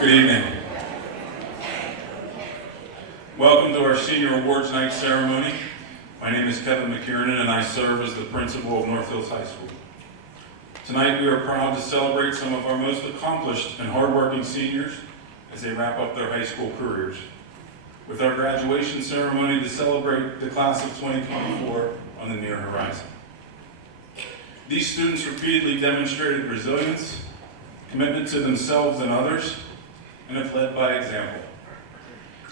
Good evening. Welcome to our Senior Awards Night ceremony. My name is Kevin McKiernan and I serve as the principal of North Hills High School. Tonight we are proud to celebrate some of our most accomplished and hardworking seniors as they wrap up their high school careers, with our graduation ceremony to celebrate the class of 2024 on the near horizon. These students repeatedly demonstrated resilience, commitment to themselves and others, and have led by example.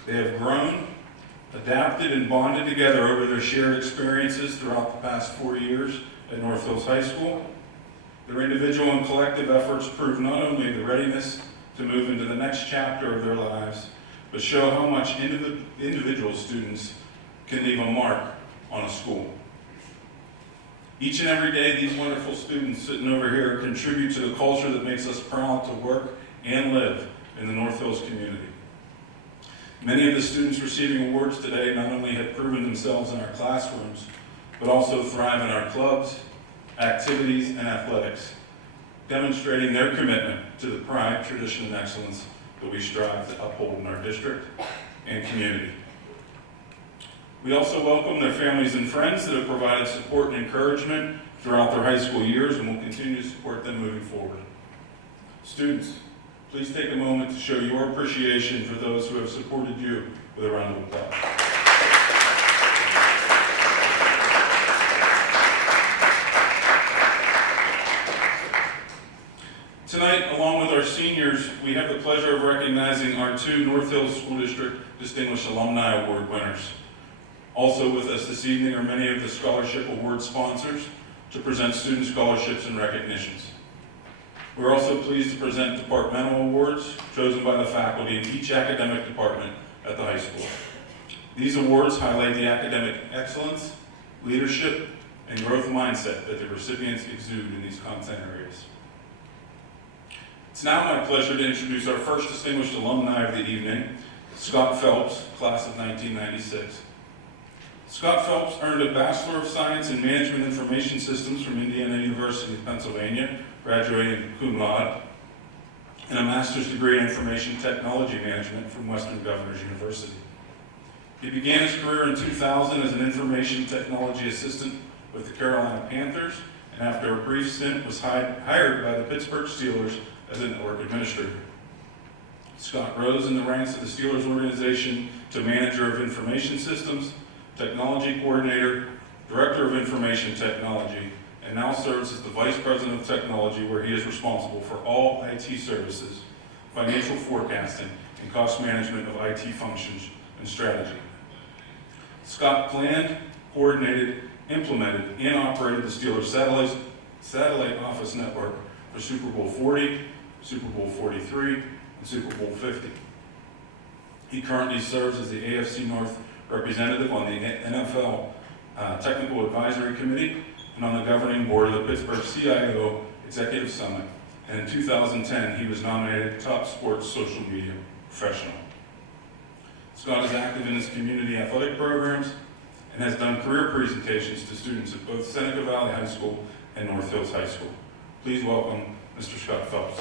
They have grown, adapted, and bonded together over their shared experiences throughout the past 4 years at North Hills High School. Their individual and collective efforts prove not only the readiness to move into the next chapter of their lives, but show how much individual students can leave a mark on a school. Each and every day, these wonderful students sitting over here contribute to the culture that makes us proud to work and live in the North Hills community. Many of the students receiving awards today not only have proven themselves in our classrooms, but also thrive in our clubs, activities, and athletics, demonstrating their commitment to the pride, tradition, and excellence that we strive to uphold in our district and community. We also welcome their families and friends that have provided support and encouragement throughout their high school years and will continue to support them moving forward. Students, please take a moment to show your appreciation for those who have supported you with a round of applause. Tonight, along with our seniors, we have the pleasure of recognizing our 2 North Hills School District Distinguished Alumni Award winners. Also with us this evening are many of the scholarship award sponsors to present student scholarships and recognitions. We're also pleased to present departmental awards chosen by the faculty in each academic department at the high school. These awards highlight the academic excellence, leadership, and growth mindset that the recipients exude in these content areas. It's now my pleasure to introduce our first distinguished alumni of the evening, Scott Phelps, class of 1996. Scott Phelps earned a Bachelor of Science in Management Information Systems from Indiana University of Pennsylvania, graduating cum laude, and a master's degree in Information Technology Management from Western Governors University. He began his career in 2000 as an information technology assistant with the Carolina Panthers, and after a brief stint was hired by the Pittsburgh Steelers as a network administrator. Scott rose in the ranks of the Steelers organization to Manager of Information Systems, Technology Coordinator, Director of Information Technology, and now serves as the Vice President of Technology, where he is responsible for all IT services, financial forecasting, and cost management of IT functions and strategy. Scott planned, coordinated, implemented, and operated the Steelers satellite office network for Super Bowl 40, Super Bowl 43, and Super Bowl 50. He currently serves as the AFC North representative on the NFL Technical Advisory Committee and on the governing board of the Pittsburgh CIO Executive Summit. And in 2010, he was nominated Top Sports Social Media Professional. Scott is active in his community athletic programs and has done career presentations to students at both Seneca Valley High School and North Hills High School. Please welcome Mr. Scott Phelps.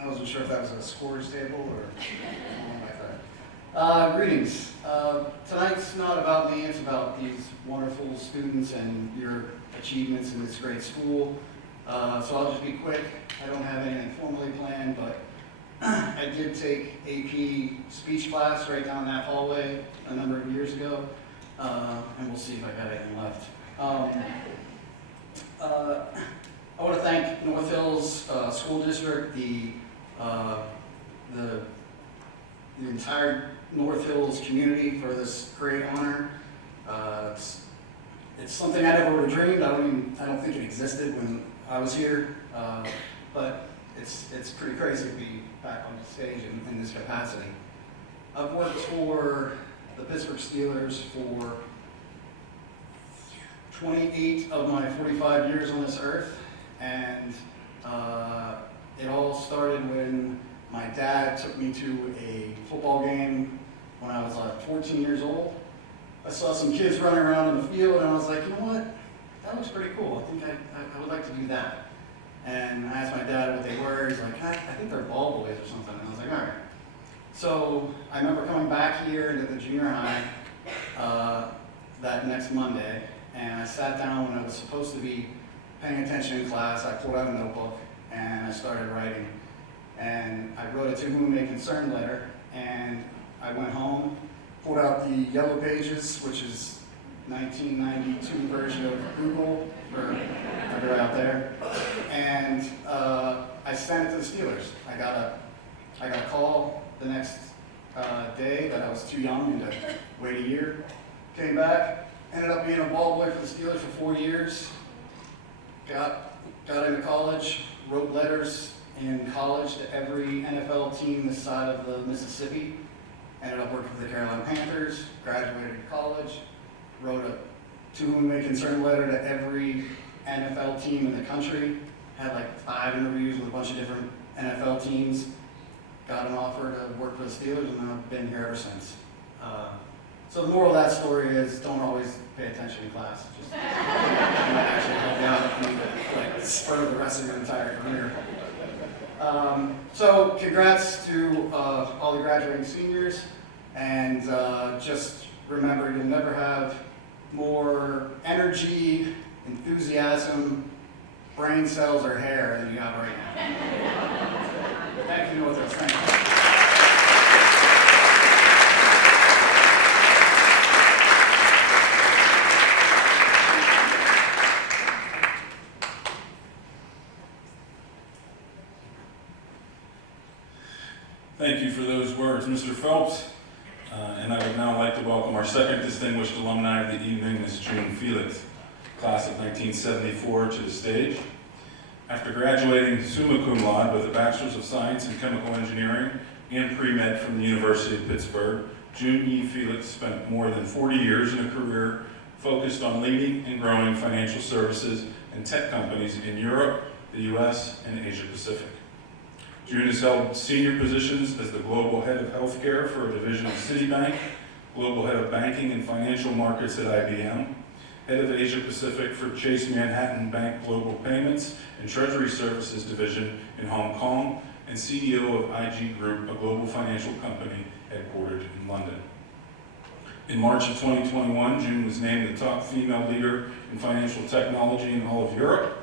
I wasn't sure if that was a scores table or something like that. Greetings. Tonight's not about me, it's about these wonderful students and your achievements in this great school. So I'll just be quick. I don't have anything formally planned, but I did take AP speech class right down that hallway a number of years ago, and we'll see if I got anything left. I want to thank North Hills School District, the entire North Hills community for this great honor. It's something I never would have dreamed. I don't think it existed when I was here, but it's pretty crazy to be back on the stage in this capacity. I've worked for the Pittsburgh Steelers for 28 of my 45 years on this earth, and it all started when my dad took me to a football game when I was 14 years old. I saw some kids running around in the field, and I was like, you know what? That looks pretty cool. I think I would like to do that. And I asked my dad what they were. He's like, I think they're ball boys or something. And I was like, all right. So I remember coming back here into the junior high that next Monday, and I sat down when I was supposed to be paying attention in class. I pulled out a notebook, and I started writing. And I wrote a To Whom It May Concern letter, and I went home, pulled out the Yellow Pages, which is 1992 version of Google for everyone out there, and I sent it to the Steelers. I got a call the next day that I was too young and to wait a year. Came back, ended up being a ball boy for the Steelers for 4 years. Got into college, wrote letters in college to every NFL team this side of the Mississippi. Ended up working for the Carolina Panthers, graduated college, wrote a To Whom It May Concern letter to every NFL team in the country. Had like 5 interviews with a bunch of different NFL teams. Got an offer to work for the Steelers, and I've been here ever since. So the moral of that story is don't always pay attention in class. Just it might actually help you out and like spur the rest of your entire career. So congrats to all the graduating seniors, and just remember you'll never have more energy, enthusiasm, brain cells, or hair than you have right now. Thank you, Northwest. Thank you. Thank you for those words, Mr. Phelps. And I would now like to welcome our second distinguished alumni of the evening, Ms. June Felix, class of 1974, to the stage. After graduating summa cum laude with a Bachelor's of Science in Chemical Engineering and pre-med from the University of Pittsburgh, June E. Felix spent more than 40 years in a career focused on leading and growing financial services and tech companies in Europe, the US, and Asia Pacific. June has held senior positions as the Global Head of Healthcare for a division of Citibank, Global Head of Banking and Financial Markets at IBM, Head of Asia Pacific for Chase Manhattan Bank Global Payments and Treasury Services Division in Hong Kong, and CEO of IG Group, a global financial company headquartered in London. In March of 2021, June was named the top female leader in financial technology in all of Europe.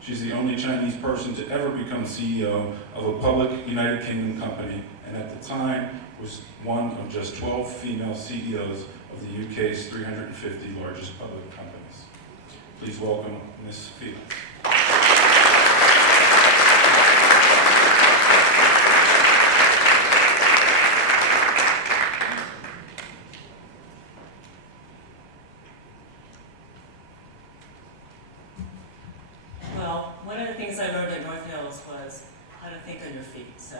She's the only Chinese person to ever become CEO of a public United Kingdom company, and at the time was one of just 12 female CEOs of the UK's 350 largest public companies. Please welcome Ms. Felix. I learned at North Hills was how to think on your feet. So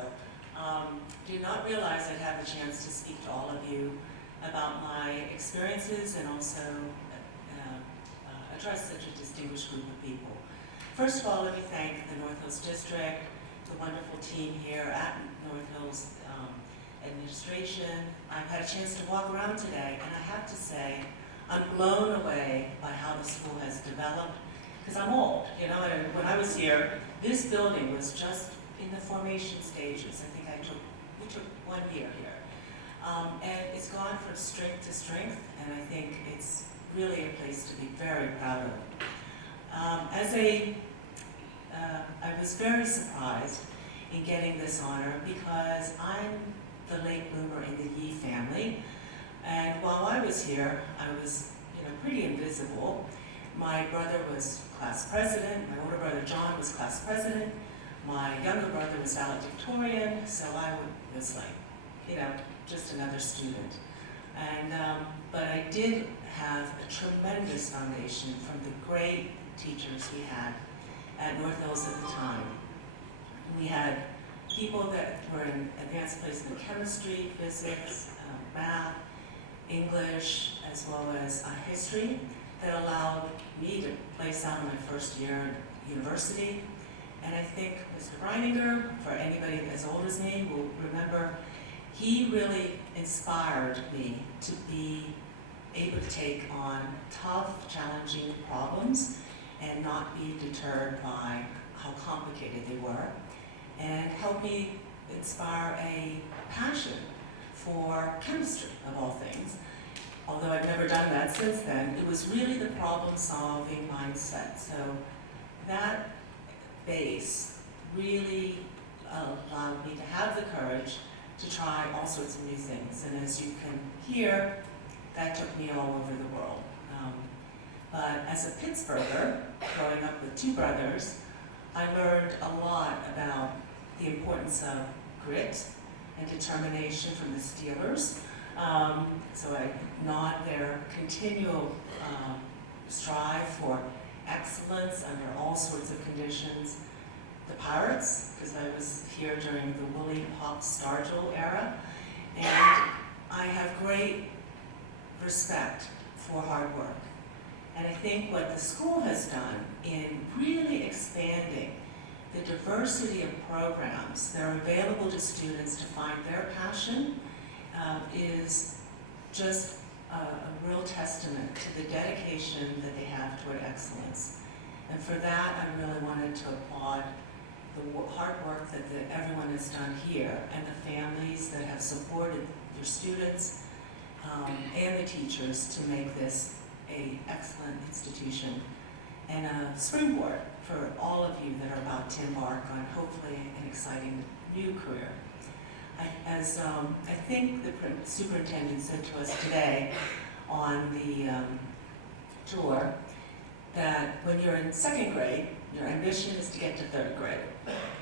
did not realize I'd have a chance to speak to all of you about my experiences and also address such a distinguished group of people. First of all, let me thank the North Hills District, the wonderful team here at North Hills administration. I've had a chance to walk around today, and I have to say, I'm blown away by how the school has developed. Because I'm old, you know, and when I was here, this building was just in the formation stages. I think we took 1 year here. And it's gone from strength to strength, and I think it's really a place to be very proud of. I was very surprised in getting this honor because I'm the late bloomer in the Yee family. And while I was here, I was, pretty invisible. My brother was class president, my older brother John was class president, my younger brother was valedictorian, so I was like, just another student. And, but I did have a tremendous foundation from the great teachers we had at North Hills at the time. We had people that were in advanced placement chemistry, physics, math, English, as well as history, that allowed me to place out in my first year at university. And I think Mr. Reininger, for anybody as old as me, will remember, he really inspired me to be able to take on tough, challenging problems and not be deterred by how complicated they were, and helped me inspire a passion for chemistry, of all things. Although I've never done that since then, it was really the problem-solving mindset. So that base really allowed me to have the courage to try all sorts of new things. And as you can hear, that took me all over the world. But as a Pittsburgher, growing up with two brothers, I learned a lot about the importance of grit and determination from the Steelers. So I nod their continual strive for excellence under all sorts of conditions. The Pirates, because I was here during the Willie Pop Stargell era, and I have great respect for hard work. And I think what the school has done in really expanding the diversity of programs that are available to students to find their passion is just a real testament to the dedication that they have toward excellence. And for that, I really wanted to applaud the hard work that everyone has done here, and the families that have supported their students and the teachers to make this an excellent institution and a springboard for all of you that are about to embark on hopefully an exciting new career. As I think the superintendent said to us today on the tour, that when you're in second grade, your ambition is to get to third grade.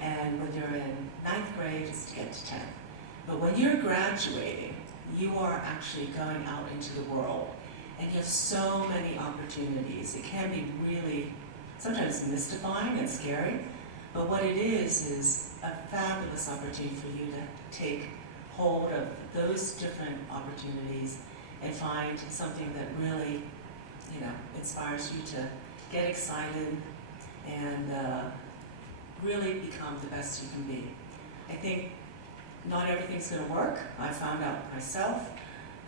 And when you're in ninth grade, it's to get to 10th. But when you're graduating, you are actually going out into the world. And you have so many opportunities. It can be really, sometimes mystifying and scary. But what it is a fabulous opportunity for you to take hold of those different opportunities and find something that really, inspires you to get excited and really become the best you can be. I think not everything's going to work. I found out myself.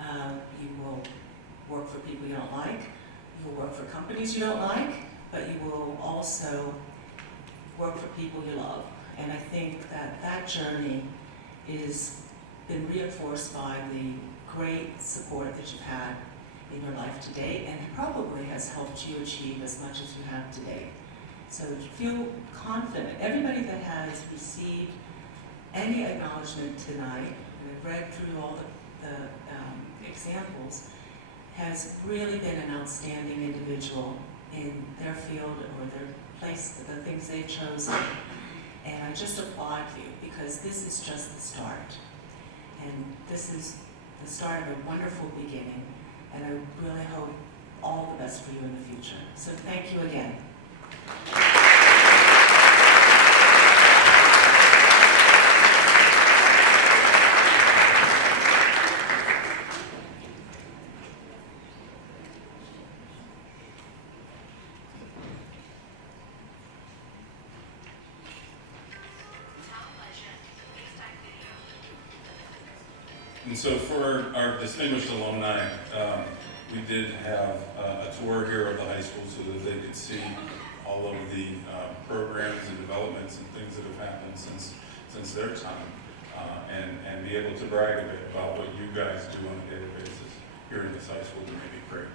You will work for people you don't like. You'll work for companies you don't like, but you will also work for people you love. And I think that journey is been reinforced by the great support that you've had in your life to date, and it probably has helped you achieve as much as you have to date. So feel confident. Everybody that has received any acknowledgement tonight, and I've read through all the examples, has really been an outstanding individual in their field or their place, the things they've chosen. And I just applaud you, because this is just the start. And this is the start of a wonderful beginning. And I really hope all the best for you in the future. So thank you again. And so for our distinguished alumni, we did have a tour here of the high school so that they could see all of the programs and developments and things that have happened since their time, and be able to brag a bit about what you guys do on a daily basis here in this high school to make it great.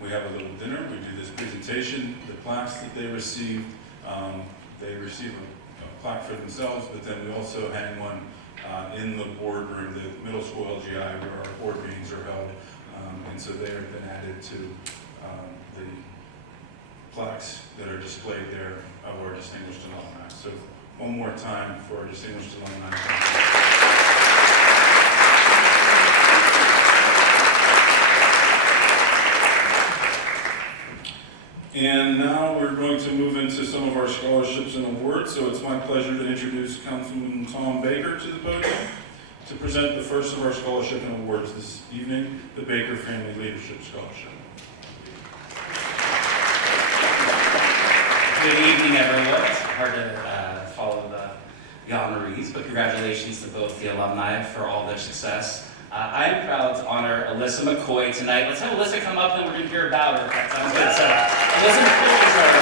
We have a little dinner, we do this presentation, the plaques that they receive a plaque for themselves, but then we also hang one in the boardroom, the middle school LGI, where our board meetings are held. And so they have been added to the plaques that are displayed there of our distinguished alumni. So one more time for our distinguished alumni. And now we're going to move into some of our scholarships and awards. So it's my pleasure to introduce Councilman Tom Baker to the podium to present the first of our scholarship and awards this evening, the Baker Family Leadership Scholarship. Good evening, everyone. It's hard to follow the honorees, but congratulations to both the alumni for all their success. I am proud to honor Alyssa McCoy tonight. Let's have Alyssa come up and we're going to hear about her, if that sounds good. So, Alyssa McCoy is our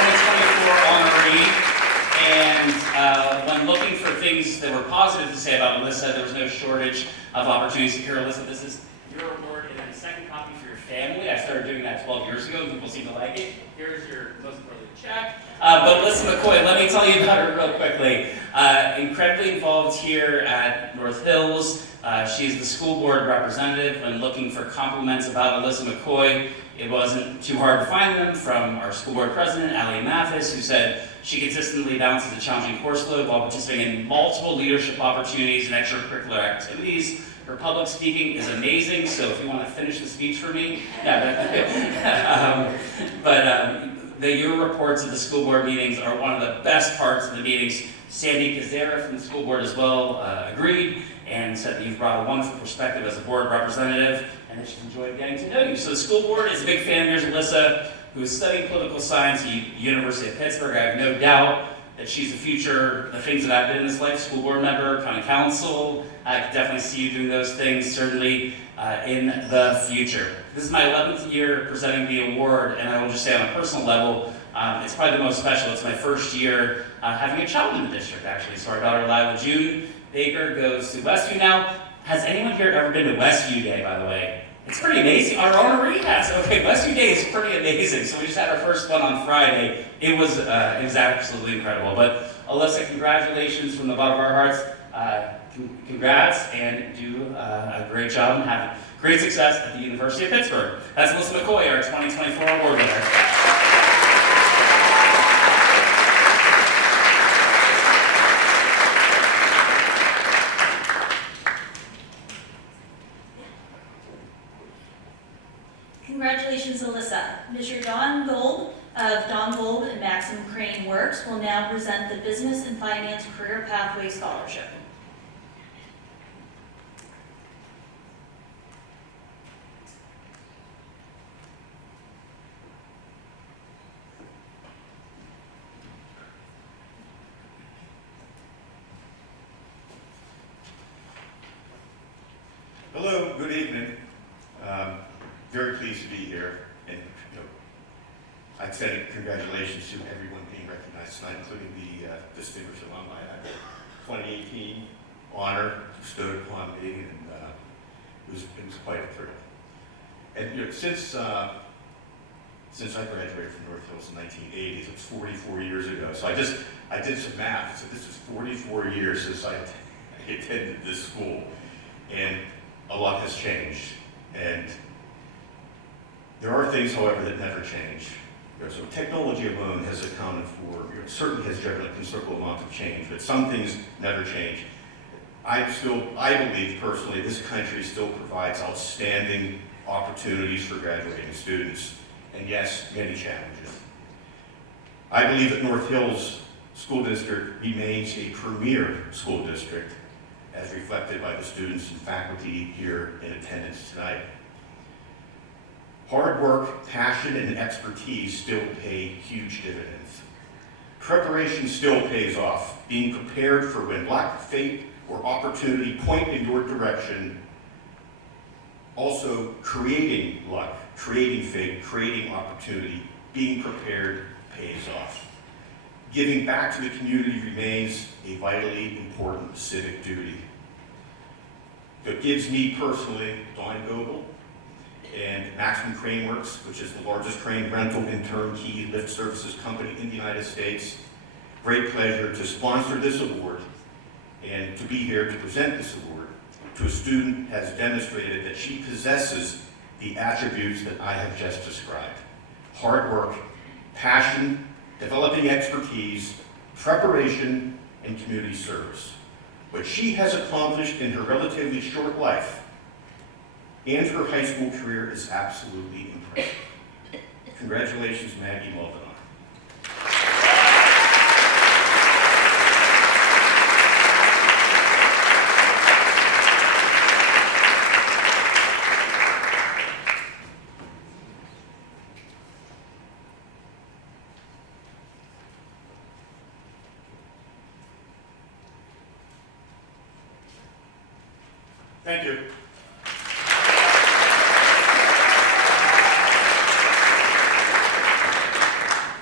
2024 honoree, and when looking for things that were positive to say about Alyssa, there was no shortage of opportunities. Here, Alyssa, this is your award, and then a second copy for your family. I started doing that 12 years ago, and people seem to like it. Here's your most important check. But Alyssa McCoy, let me tell you about her real quickly. Incredibly involved here at North Hills. She's the school board representative. When looking for compliments about Alyssa McCoy, it wasn't too hard to find them from our school board president, Allie Mathis, who said she consistently balances a challenging course load while participating in multiple leadership opportunities and extracurricular activities. Her public speaking is amazing, so if you want to finish the speech for me, your reports of the school board meetings are one of the best parts of the meetings. Sandy Kazera from the school board as well agreed and said that you've brought a wonderful perspective as a board representative and that she's enjoyed getting to know you. So the school board is a big fan. Here's Alyssa, who is studying political science at the University of Pittsburgh. I have no doubt that she's the future, the things that I've been in this life, school board member, county council. I could definitely see you doing those things, certainly in the future. This is my 11th year presenting the award, and I will just say on a personal level, it's probably the most special. It's my first year having a child in the district, actually. So our daughter, Lila June Baker, goes to Westview now. Has anyone here ever been to Westview Day, by the way? It's pretty amazing. Our honoree has. Okay, Westview Day is pretty amazing. So we just had our first one on Friday. It was absolutely incredible. But Alyssa, congratulations from the bottom of our hearts. Congrats, and do a great job and have great success at the University of Pittsburgh. That's Alyssa McCoy, our 2024 award winner. Congratulations, Alyssa. Mr. Don Gold of Don Gold and Maxim Crane Works will now present the Business and Finance Career Pathway Scholarship. Hello, good evening. Very pleased to be here, and I'd say congratulations to everyone being recognized tonight, including the distinguished alumni. I had the 2018 honor bestowed upon me, and it was quite a thrill. And since I graduated from North Hills in 1980, it was 44 years ago. So I did some math. So this is 44 years since I attended this school, and a lot has changed. And there are things, however, that never change. So technology alone has accounted for, certainly has driven a considerable amount of change, but some things never change. I believe personally, this country still provides outstanding opportunities for graduating students, and yes, many challenges. I believe that North Hills School District remains a premier school district, as reflected by the students and faculty here in attendance tonight. Hard work, passion, and expertise still pay huge dividends. Preparation still pays off. Being prepared for when luck, fate, or opportunity point in your direction. Also, creating luck, creating fate, creating opportunity, being prepared pays off. Giving back to the community remains a vitally important civic duty. It gives me personally, Don Goebel, and Maxim Crane Works, which is the largest crane rental and turnkey lift services company in the United States, great pleasure to sponsor this award and to be here to present this award to a student who has demonstrated that she possesses the attributes that I have just described. Hard work, passion, developing expertise, preparation, and community service. What she has accomplished in her relatively short life and her high school career is absolutely impressive. Congratulations, Maggie Maldonado. Thank you.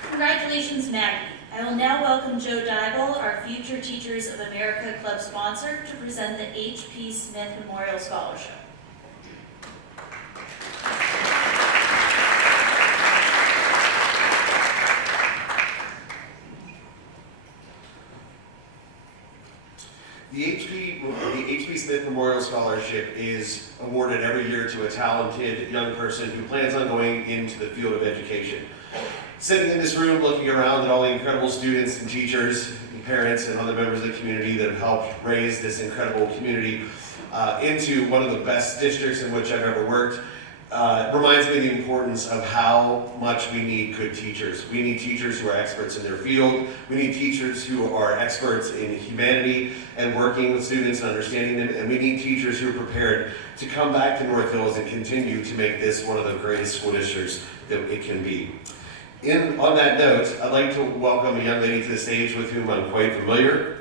Congratulations, Maggie. I will now welcome Joe Daigle, our Future Teachers of America Club sponsor, to present the H.P. Smith Memorial Scholarship. The H.P. Smith Memorial Scholarship is awarded every year to a talented young person who plans on going into the field of education. Sitting in this room, looking around at all the incredible students and teachers, and parents, and other members of the community that have helped raise this incredible community into one of the best districts in which I've ever worked, reminds me of the importance of how much we need good teachers. We need teachers who are experts in their field. We need teachers who are experts in humanity and working with students and understanding them. And we need teachers who are prepared to come back to North Hills and continue to make this one of the greatest school districts that it can be. On that note, I'd like to welcome a young lady to the stage with whom I'm quite familiar.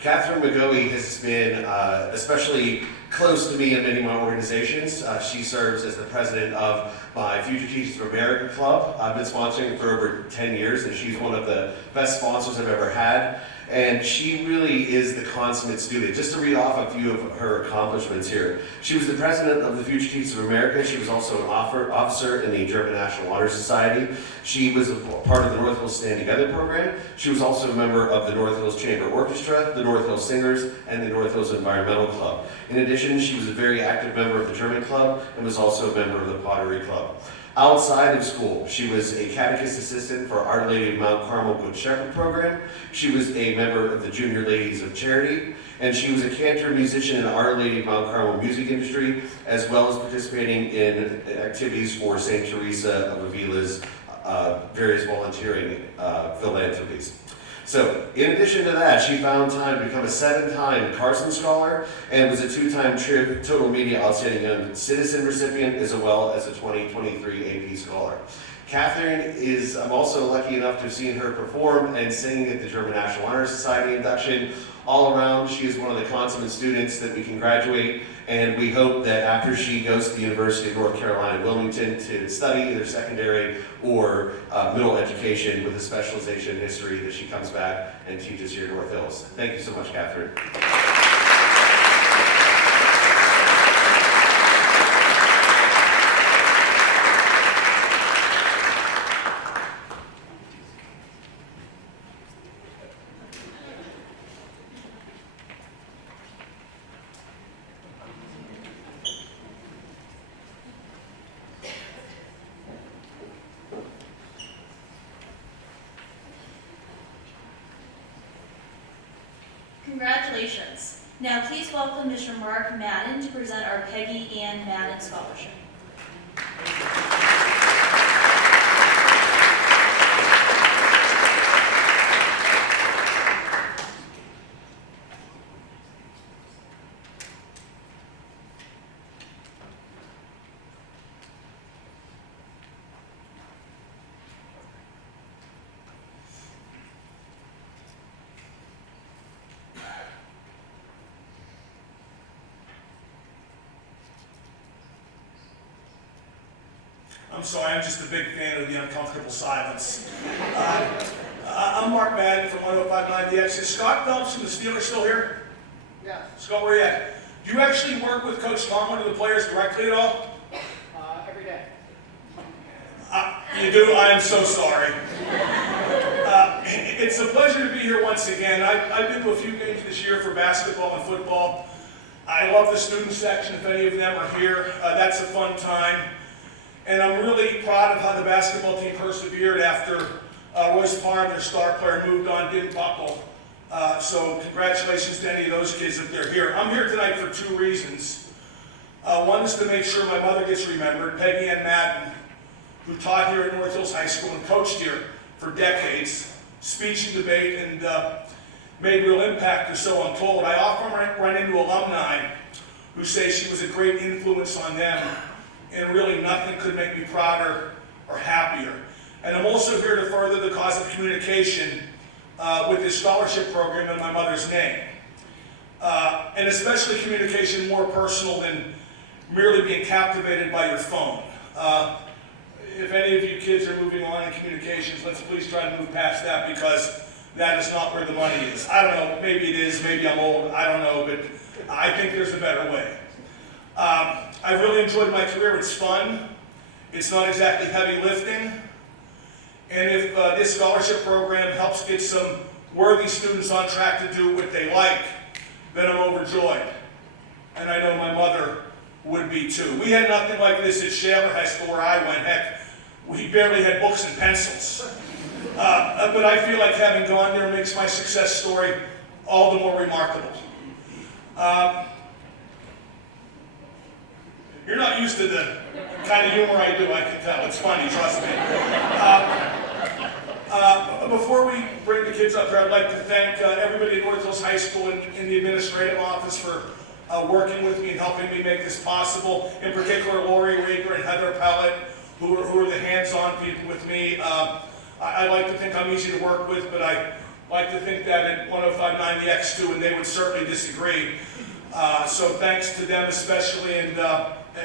Catherine McGoey has been especially close to me in many of my organizations. She serves as the president of my Future Teachers of America Club. I've been sponsoring for over 10 years, and she's one of the best sponsors I've ever had. And she really is the consummate student. Just to read off a few of her accomplishments here. She was the president of the Future Teachers of America. She was also an officer in the German National Honor Society. She was a part of the North Hills Stand Together program. She was also a member of the North Hills Chamber Orchestra, the North Hills Singers, and the North Hills Environmental Club. In addition, she was a very active member of the German Club and was also a member of the Pottery Club. Outside of school, she was a catechist assistant for Our Lady of Mount Carmel Good Shepherd program. She was a member of the Junior Ladies of Charity, and she was a cantor musician in Our Lady of Mount Carmel music industry, as well as participating in activities for St. Teresa of Avila's various volunteering philanthropies. So, in addition to that, she found time to become a 7-time Carson Scholar and was a 2-time Trib Total Media Outstanding Young Citizen recipient, as well as a 2023 AP Scholar. Catherine I'm also lucky enough to have seen her perform and sing at the German National Honor Society induction. All around, she is one of the consummate students that we can graduate, and we hope that after she goes to the University of North Carolina, Wilmington to study either secondary or middle education with a specialization in history, that she comes back and teaches here at North Hills. Thank you so much, Catherine. Congratulations. Now please welcome Mr. Mark Madden to present our Peggy Ann Madden Scholarship. I'm sorry, I'm just a big fan of the uncomfortable silence. I'm Mark Madden from 105.9 DX. Is Scott Phelps from the Steelers still here? Yeah, Scott, where are you at? Do you actually work with Coach Tomlin or the players directly at all? every day. You do? I am so sorry. It's a pleasure to be here once again. I've been to a few games this year for basketball and football. I love the student section, if any of them are here. That's a fun time. And I'm really proud of how the basketball team persevered after Royce Parham, their star player, moved on, didn't buckle. So congratulations to any of those kids if they're here. I'm here tonight for 2 reasons. One is to make sure my mother gets remembered, Peggy Ann Madden, who taught here at North Hills High School and coached here for decades, speech and debate, and made real impact, or so I'm told. I often run into alumni who say she was a great influence on them, and really nothing could make me prouder or happier. And I'm also here to further the cause of communication with this scholarship program in my mother's name. and especially communication more personal than merely being captivated by your phone. If any of you kids are moving on in communications, let's please try to move past that, because that is not where the money is. I don't know, maybe it is, maybe I'm old, I don't know, but I think there's a better way. I really enjoyed my career. It's fun. It's not exactly heavy lifting. And if this scholarship program helps get some worthy students on track to do what they like, then I'm overjoyed. And I know my mother would be too. We had nothing like this at Shaler High School where I went. Heck, we barely had books and pencils. But I feel like having gone there makes my success story all the more remarkable. You're not used to the kind of humor I do, I can tell. It's funny, trust me. Before we bring the kids up here, I'd like to thank everybody at North Hills High School and in the administrative office for working with me and helping me make this possible. In particular, Lori Rieger and Heather Pellet, who are the hands-on people with me. I like to think I'm easy to work with, but I like to think that at 1059 the X2, and they would certainly disagree. So thanks to them especially, and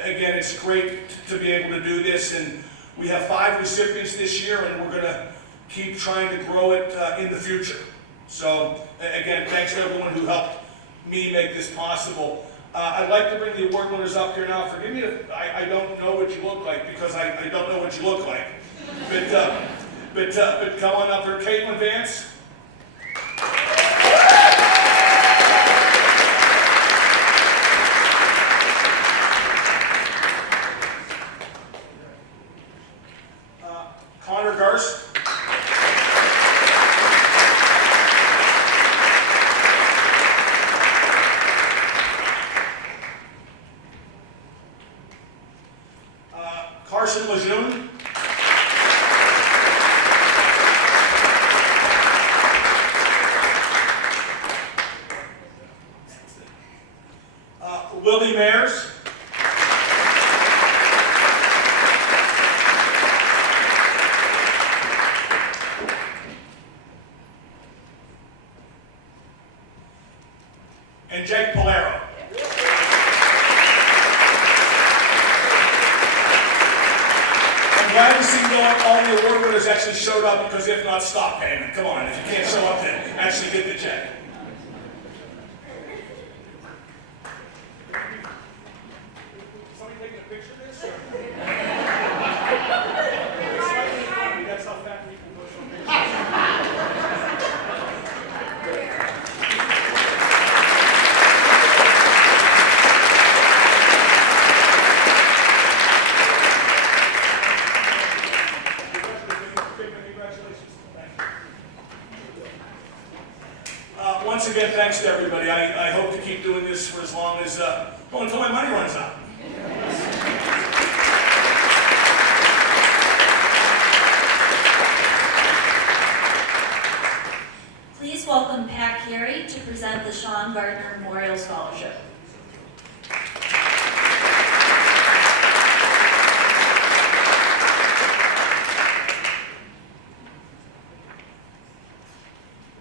again, it's great to be able to do this, and we have 5 recipients this year, and we're going to keep trying to grow it in the future. So again, thanks to everyone who helped me make this possible. I'd like to bring the award winners up here now. Forgive me if I don't know what you look like, because I don't know what you look like. But come on up here. Caitlin Vance. Connor Garst. Carson Lejeune. Willie Mayers. And Jake Polero. I'm glad to see all the award winners actually showed up, because if not, stop payment. Come on, if you can't show up, then actually get the check. Somebody taking a picture of this? That's how fat people go from pictures. Once again, thanks to everybody. I hope to keep doing this for as long as, until my money runs out. Please welcome Pat Carey to present the Sean Gardner Memorial Scholarship.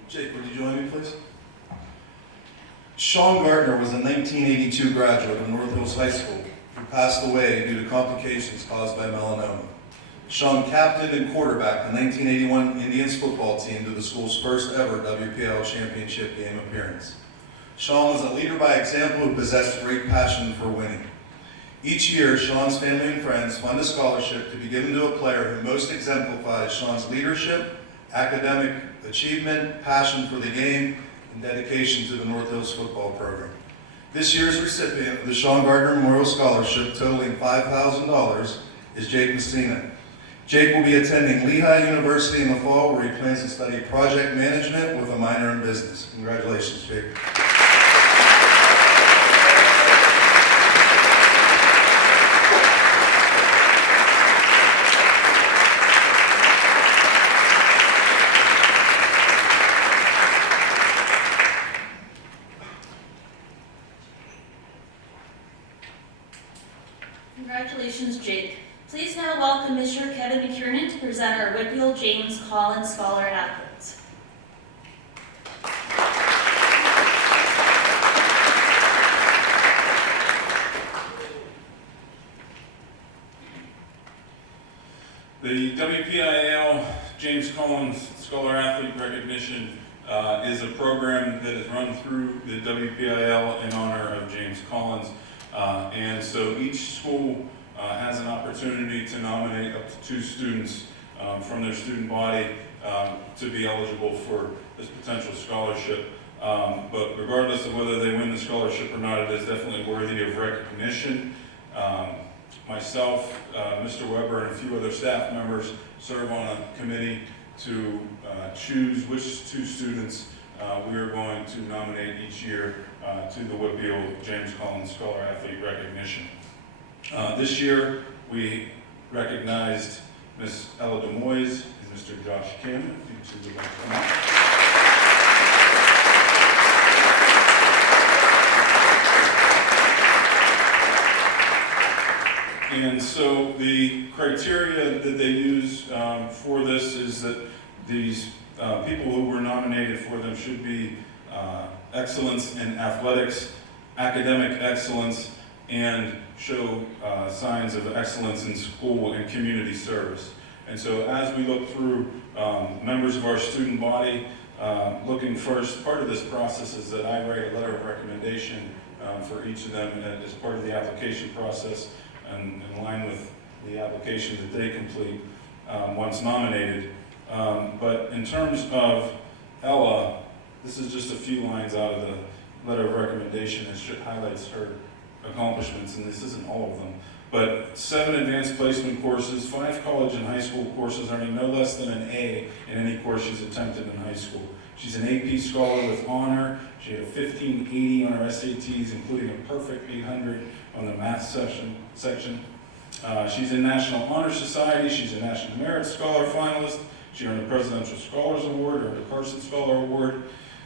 Jake, would you join me, please? Sean Gardner was a 1982 graduate of North Hills High School who passed away due to complications caused by melanoma. Sean captained and quarterbacked the 1981 Indians football team to the school's first ever WPL championship game appearance. Sean was a leader by example who possessed great passion for winning. Each year, Sean's family and friends fund a scholarship to be given to a player who most exemplifies Sean's leadership, academic achievement, passion for the game, and dedication to the North Hills football program. This year's recipient of the Sean Gardner Memorial Scholarship, totaling $5,000, is Jake Messina. Jake will be attending Lehigh University in the fall, where he plans to study project management with a minor in business. Congratulations, Jake. Congratulations, Jake. Please now welcome Mr. Kevin McKiernan to present our Whitfield James Collins Scholar Athletes. The WPIAL James Collins Scholar Athlete Recognition is a program that is run through the WPIAL in honor of James Collins. And so each school has an opportunity to nominate up to 2 students from their student body to be eligible for this potential scholarship. But regardless of whether they win the scholarship or not, it is definitely worthy of recognition. Myself, Mr. Weber, and a few other staff members serve on a committee to choose which 2 students we are going to nominate each year to the Whitfield James Collins Scholar Athlete Recognition. This year, we recognized Ms. Ella Demoise and Mr. Josh Kim. If you two would like to come up. And so the criteria that they use for this is that these people who were nominated for them should be excellence in athletics, academic excellence, and show signs of excellence in school and community service. And so as we look through members of our student body, looking first, part of this process is that I write a letter of recommendation for each of them as part of the application process, and in line with the application that they complete once nominated. But in terms of Ella, this is just a few lines out of the letter of recommendation that highlights her accomplishments, and this isn't all of them. But 7 advanced placement courses, 5 college and high school courses, earning no less than an A in any course she's attempted in high school. She's an AP scholar with honor. She had a 1580 on her SATs, including a perfect 800 on the math section. She's in National Honor Society. She's a National Merit Scholar finalist. She earned a Presidential Scholars Award, earned a Carson Scholar Award,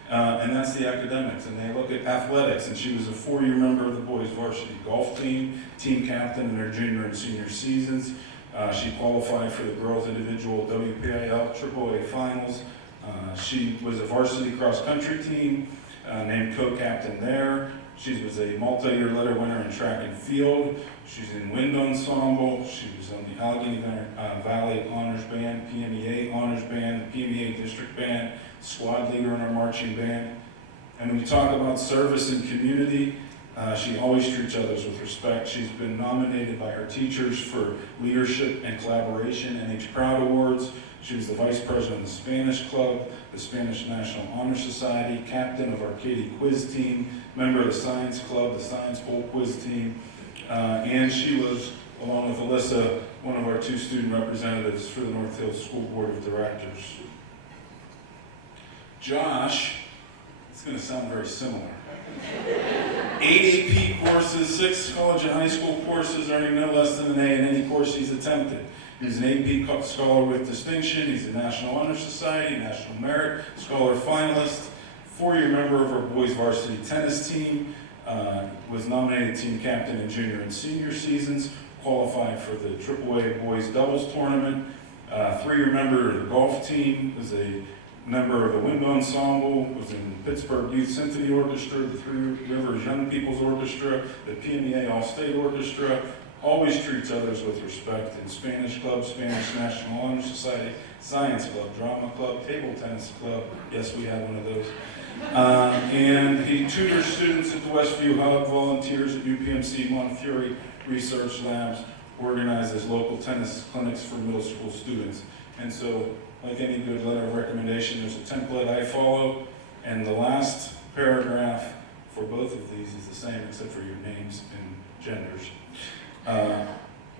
and that's the academics. And they look at athletics, and she was a 4-year member of the boys varsity golf team, team captain in her junior and senior seasons. She qualified for the girls individual WPIAL AAA finals. She was a varsity cross-country team, named co-captain there. She was a multi-year letter winner in track and field. She's in wind ensemble. She was on the Allegheny Valley Honors Band, PMEA Honors Band, PMEA District Band, squad leader in our marching band. And when we talk about service and community, she always treats others with respect. She's been nominated by her teachers for leadership and collaboration NH Proud Awards. She was the vice president of the Spanish Club, the Spanish National Honor Society, captain of our Katie Quiz team, member of the Science Club, the Science Bowl Quiz team, and she was, along with Alyssa, one of our 2 student representatives for the North Hills School Board of Directors. Josh, it's going to sound very similar. 8 AP courses, 6 college and high school courses, earning no less than an A in any course he's attempted. He's an AP Scholar with Distinction. He's a National Honor Society, National Merit Scholar finalist, 4-year member of our boys varsity tennis team, was nominated team captain in junior and senior seasons, qualified for the AAA boys doubles tournament, 3-year member of the golf team, was a member of the wind ensemble, was in Pittsburgh Youth Symphony Orchestra, the Three Rivers Young People's Orchestra, the PMEA All-State Orchestra, always treats others with respect in Spanish Club, Spanish National Honor Society, Science Club, Drama Club, Table Tennis Club, yes, we have one of those. And he tutors students at the Westview Hub, volunteers at UPMC Montefiore Research Labs, organizes local tennis clinics for middle school students. And so, like any good letter of recommendation, there's a template I follow, and the last paragraph for both of these is the same except for your names and genders.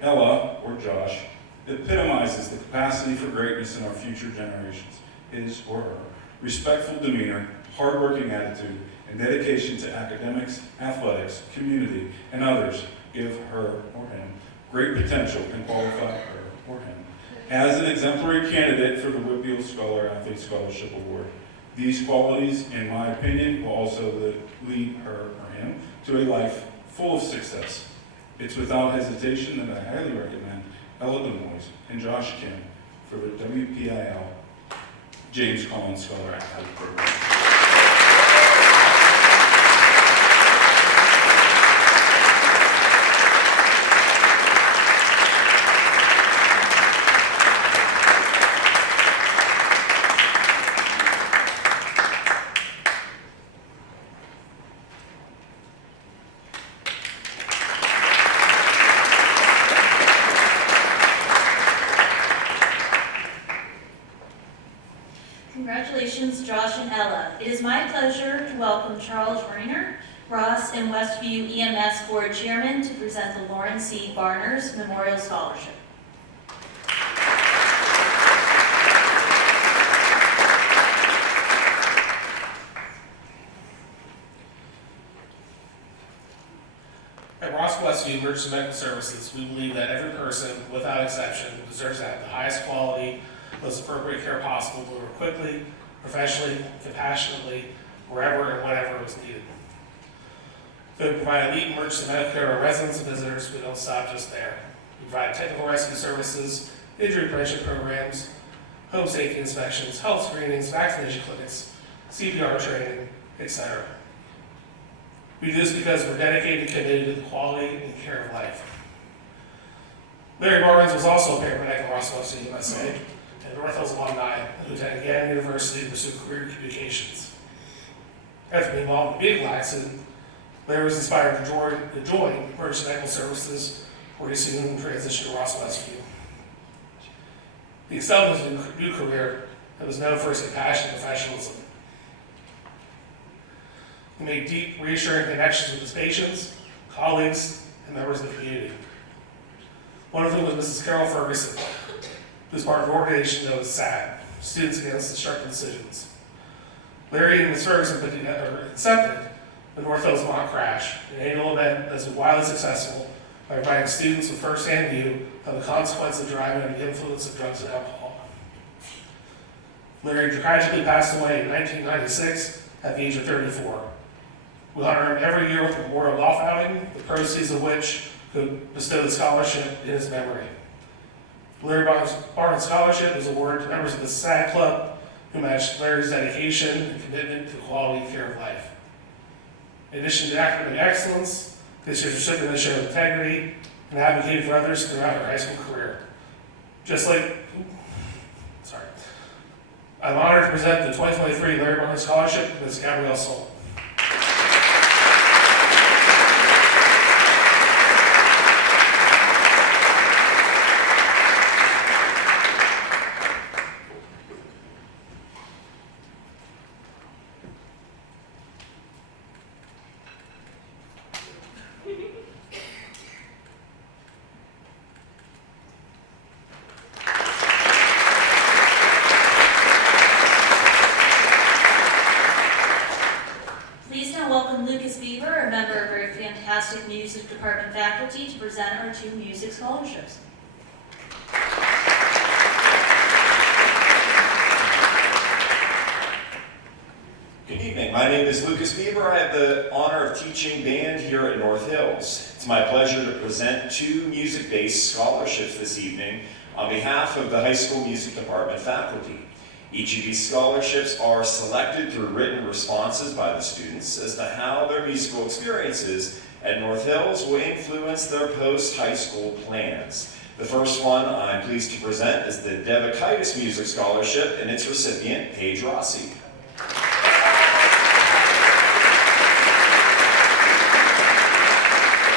Ella, or Josh, epitomizes the capacity for greatness in our future generations. His or her respectful demeanor, hardworking attitude, and dedication to academics, athletics, community, and others give her or him great potential and qualify her or him as an exemplary candidate for the Whitfield Scholar Athlete Scholarship Award. These qualities, in my opinion, will also lead her or him to a life full of success. It's without hesitation that I highly recommend Ella Demoise and Josh Kim for the WPIAL James Collins Scholar Athlete Program. Congratulations, Josh and Ella. It is my pleasure to welcome Charles Reiner, Ross and Westview EMS Board Chairman, to present the Lauren C. Barners Memorial Scholarship. At Ross Westview Emergency Medical Services, we believe that every person, without exception, deserves to have the highest quality, most appropriate care possible, delivered quickly, professionally, compassionately, wherever and whenever is needed. Though we provide elite emergency medical care to our residents and visitors, we don't stop just there. We provide technical rescue services, injury prevention programs, home safety inspections, health screenings, vaccination clinics, CPR training, etc. We do this because we're dedicated and committed to the quality and care of life. Larry Barnes was also a paramedic at Ross Westview USA and North Hills alumni who attended Gannon University to pursue career in communications. After being involved in a vehicle accident, Larry was inspired to join Emergency Medical Services, where he soon transitioned to Ross Westview. He excelled in his new career and was known for his compassion and professionalism. He made deep, reassuring connections with his patients, colleagues, and members of the community. One of them was Mrs. Carol Ferguson, who's part of an organization known as SAD, Students Against Destructive Decisions. Larry and Ms. Ferguson accepted the North Hills Mock Crash, an annual event that's been widely successful by providing students with first-hand view of the consequence of driving under the influence of drugs and alcohol. Larry tragically passed away in 1996 at the age of 34. We honor him every year with a memorial golf outing, the proceeds of which could bestow the scholarship in his memory. Larry Barnes Scholarship is awarded to members of the SAD Club who matched Larry's dedication and commitment to quality care of life. In addition to academic excellence, this year's recipient has shown integrity and advocated for others throughout her high school career. I'm honored to present the 2023 Larry Barnes Scholarship to Ms. Gabrielle Soul. Music Department faculty to present our 2 music scholarships. Good evening. My name is Lucas Bieber. I have the honor of teaching band here at North Hills. It's my pleasure to present 2 music-based scholarships this evening on behalf of the high school music department faculty. Each of these scholarships are selected through written responses by the students as to how their musical experiences at North Hills will influence their post-high school plans. The first one I'm pleased to present is the Devikitis Music Scholarship and its recipient, Paige Rossi.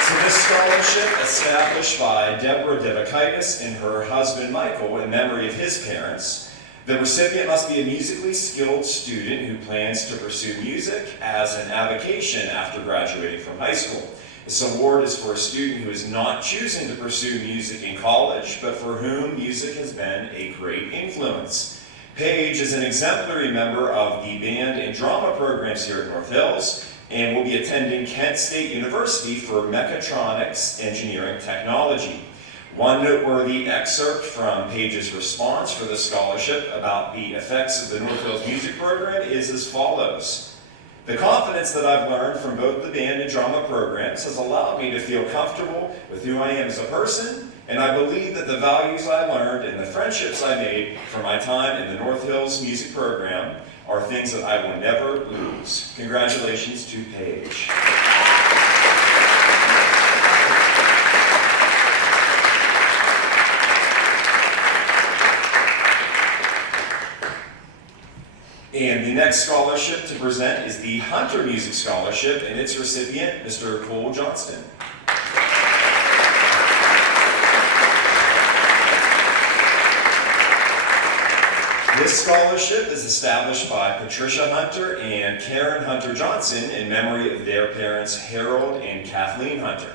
So this scholarship, established by Deborah Devikitis and her husband Michael in memory of his parents. The recipient must be a musically skilled student who plans to pursue music as an avocation after graduating from high school. This award is for a student who is not choosing to pursue music in college, but for whom music has been a great influence. Paige is an exemplary member of the band and drama programs here at North Hills and will be attending Kent State University for mechatronics engineering technology. One noteworthy excerpt from Paige's response for the scholarship about the effects of the North Hills Music Program is as follows. The confidence that I've learned from both the band and drama programs has allowed me to feel comfortable with who I am as a person, and I believe that the values I learned and the friendships I made from my time in the North Hills Music Program are things that I will never lose. Congratulations to Paige. And the next scholarship to present is the Hunter Music Scholarship and its recipient, Mr. Cole Johnston. This scholarship is established by Patricia Hunter and Karen Hunter Johnson in memory of their parents, Harold and Kathleen Hunter.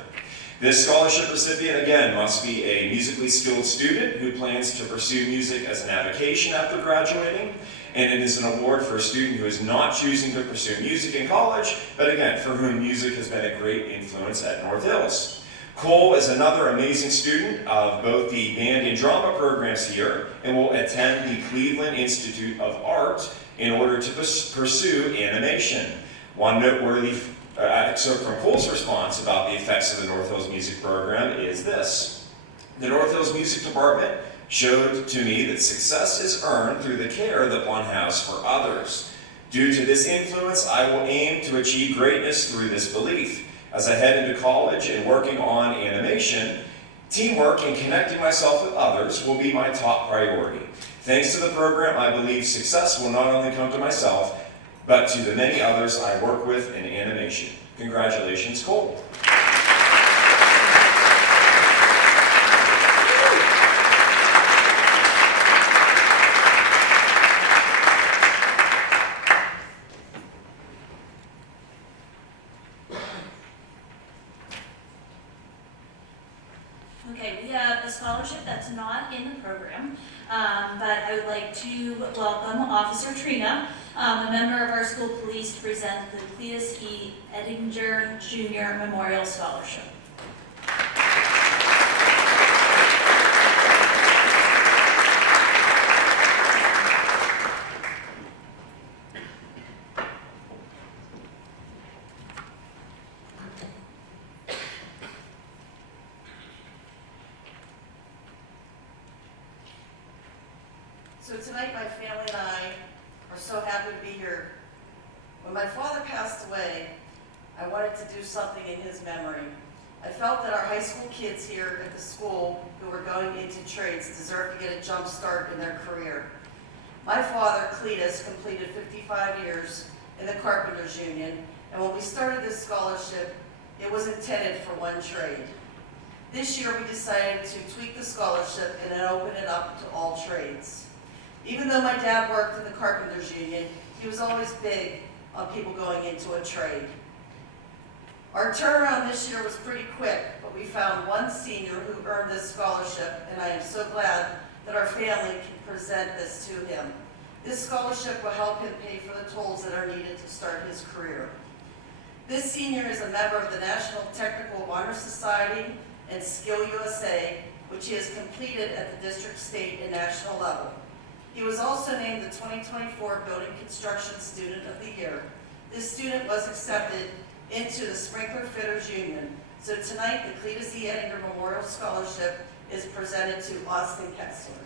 This scholarship recipient, again, must be a musically skilled student who plans to pursue music as an avocation after graduating, and it is an award for a student who is not choosing to pursue music in college, but again, for whom music has been a great influence at North Hills. Cole is another amazing student of both the band and drama programs here and will attend the Cleveland Institute of Art in order to pursue animation. One noteworthy excerpt from Cole's response about the effects of the North Hills Music Program is this. The North Hills Music Department showed to me that success is earned through the care that one has for others. Due to this influence, I will aim to achieve greatness through this belief. As I head into college and working on animation, teamwork and connecting myself with others will be my top priority. Thanks to the program, I believe success will not only come to myself, but to the many others I work with in animation. Congratulations, Cole. Okay, we have a scholarship that's not in the program, but I would like to welcome Officer Trina, a member of our school police, to present the Cletus E. Edinger Jr. Memorial Scholarship. So tonight, my family and I are so happy to be here. When my father passed away, I wanted to do something in his memory. I felt that our high school kids here at the school who were going into trades deserved to get a jump start in their career. My father, Cletus, completed 55 years in the Carpenters Union, and when we started this scholarship, it was intended for one trade. This year, we decided to tweak the scholarship and then open it up to all trades. Even though my dad worked in the Carpenters Union, he was always big on people going into a trade. Our turnaround this year was pretty quick, but we found one senior who earned this scholarship, and I am so glad that our family can present this to him. This scholarship will help him pay for the tolls that are needed to start his career. This senior is a member of the National Technical Honor Society and Skill USA, which he has completed at the district, state, and national level. He was also named the 2024 Building Construction Student of the Year. This student was accepted into the Sprinkler Fitters Union. So tonight, the Cletus E. Edinger Memorial Scholarship is presented to Austin Kessler.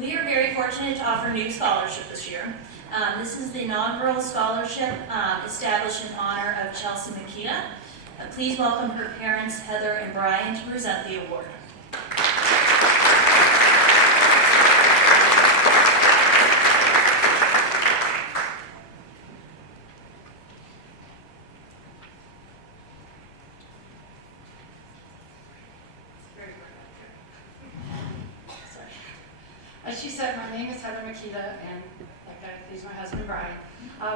We are very fortunate to offer a new scholarship this year. This is the inaugural scholarship established in honor of Chelsea Makita. Please welcome her parents, Heather and Brian, to present the award. As she said, my name is Heather Makita, and he's my husband, Brian.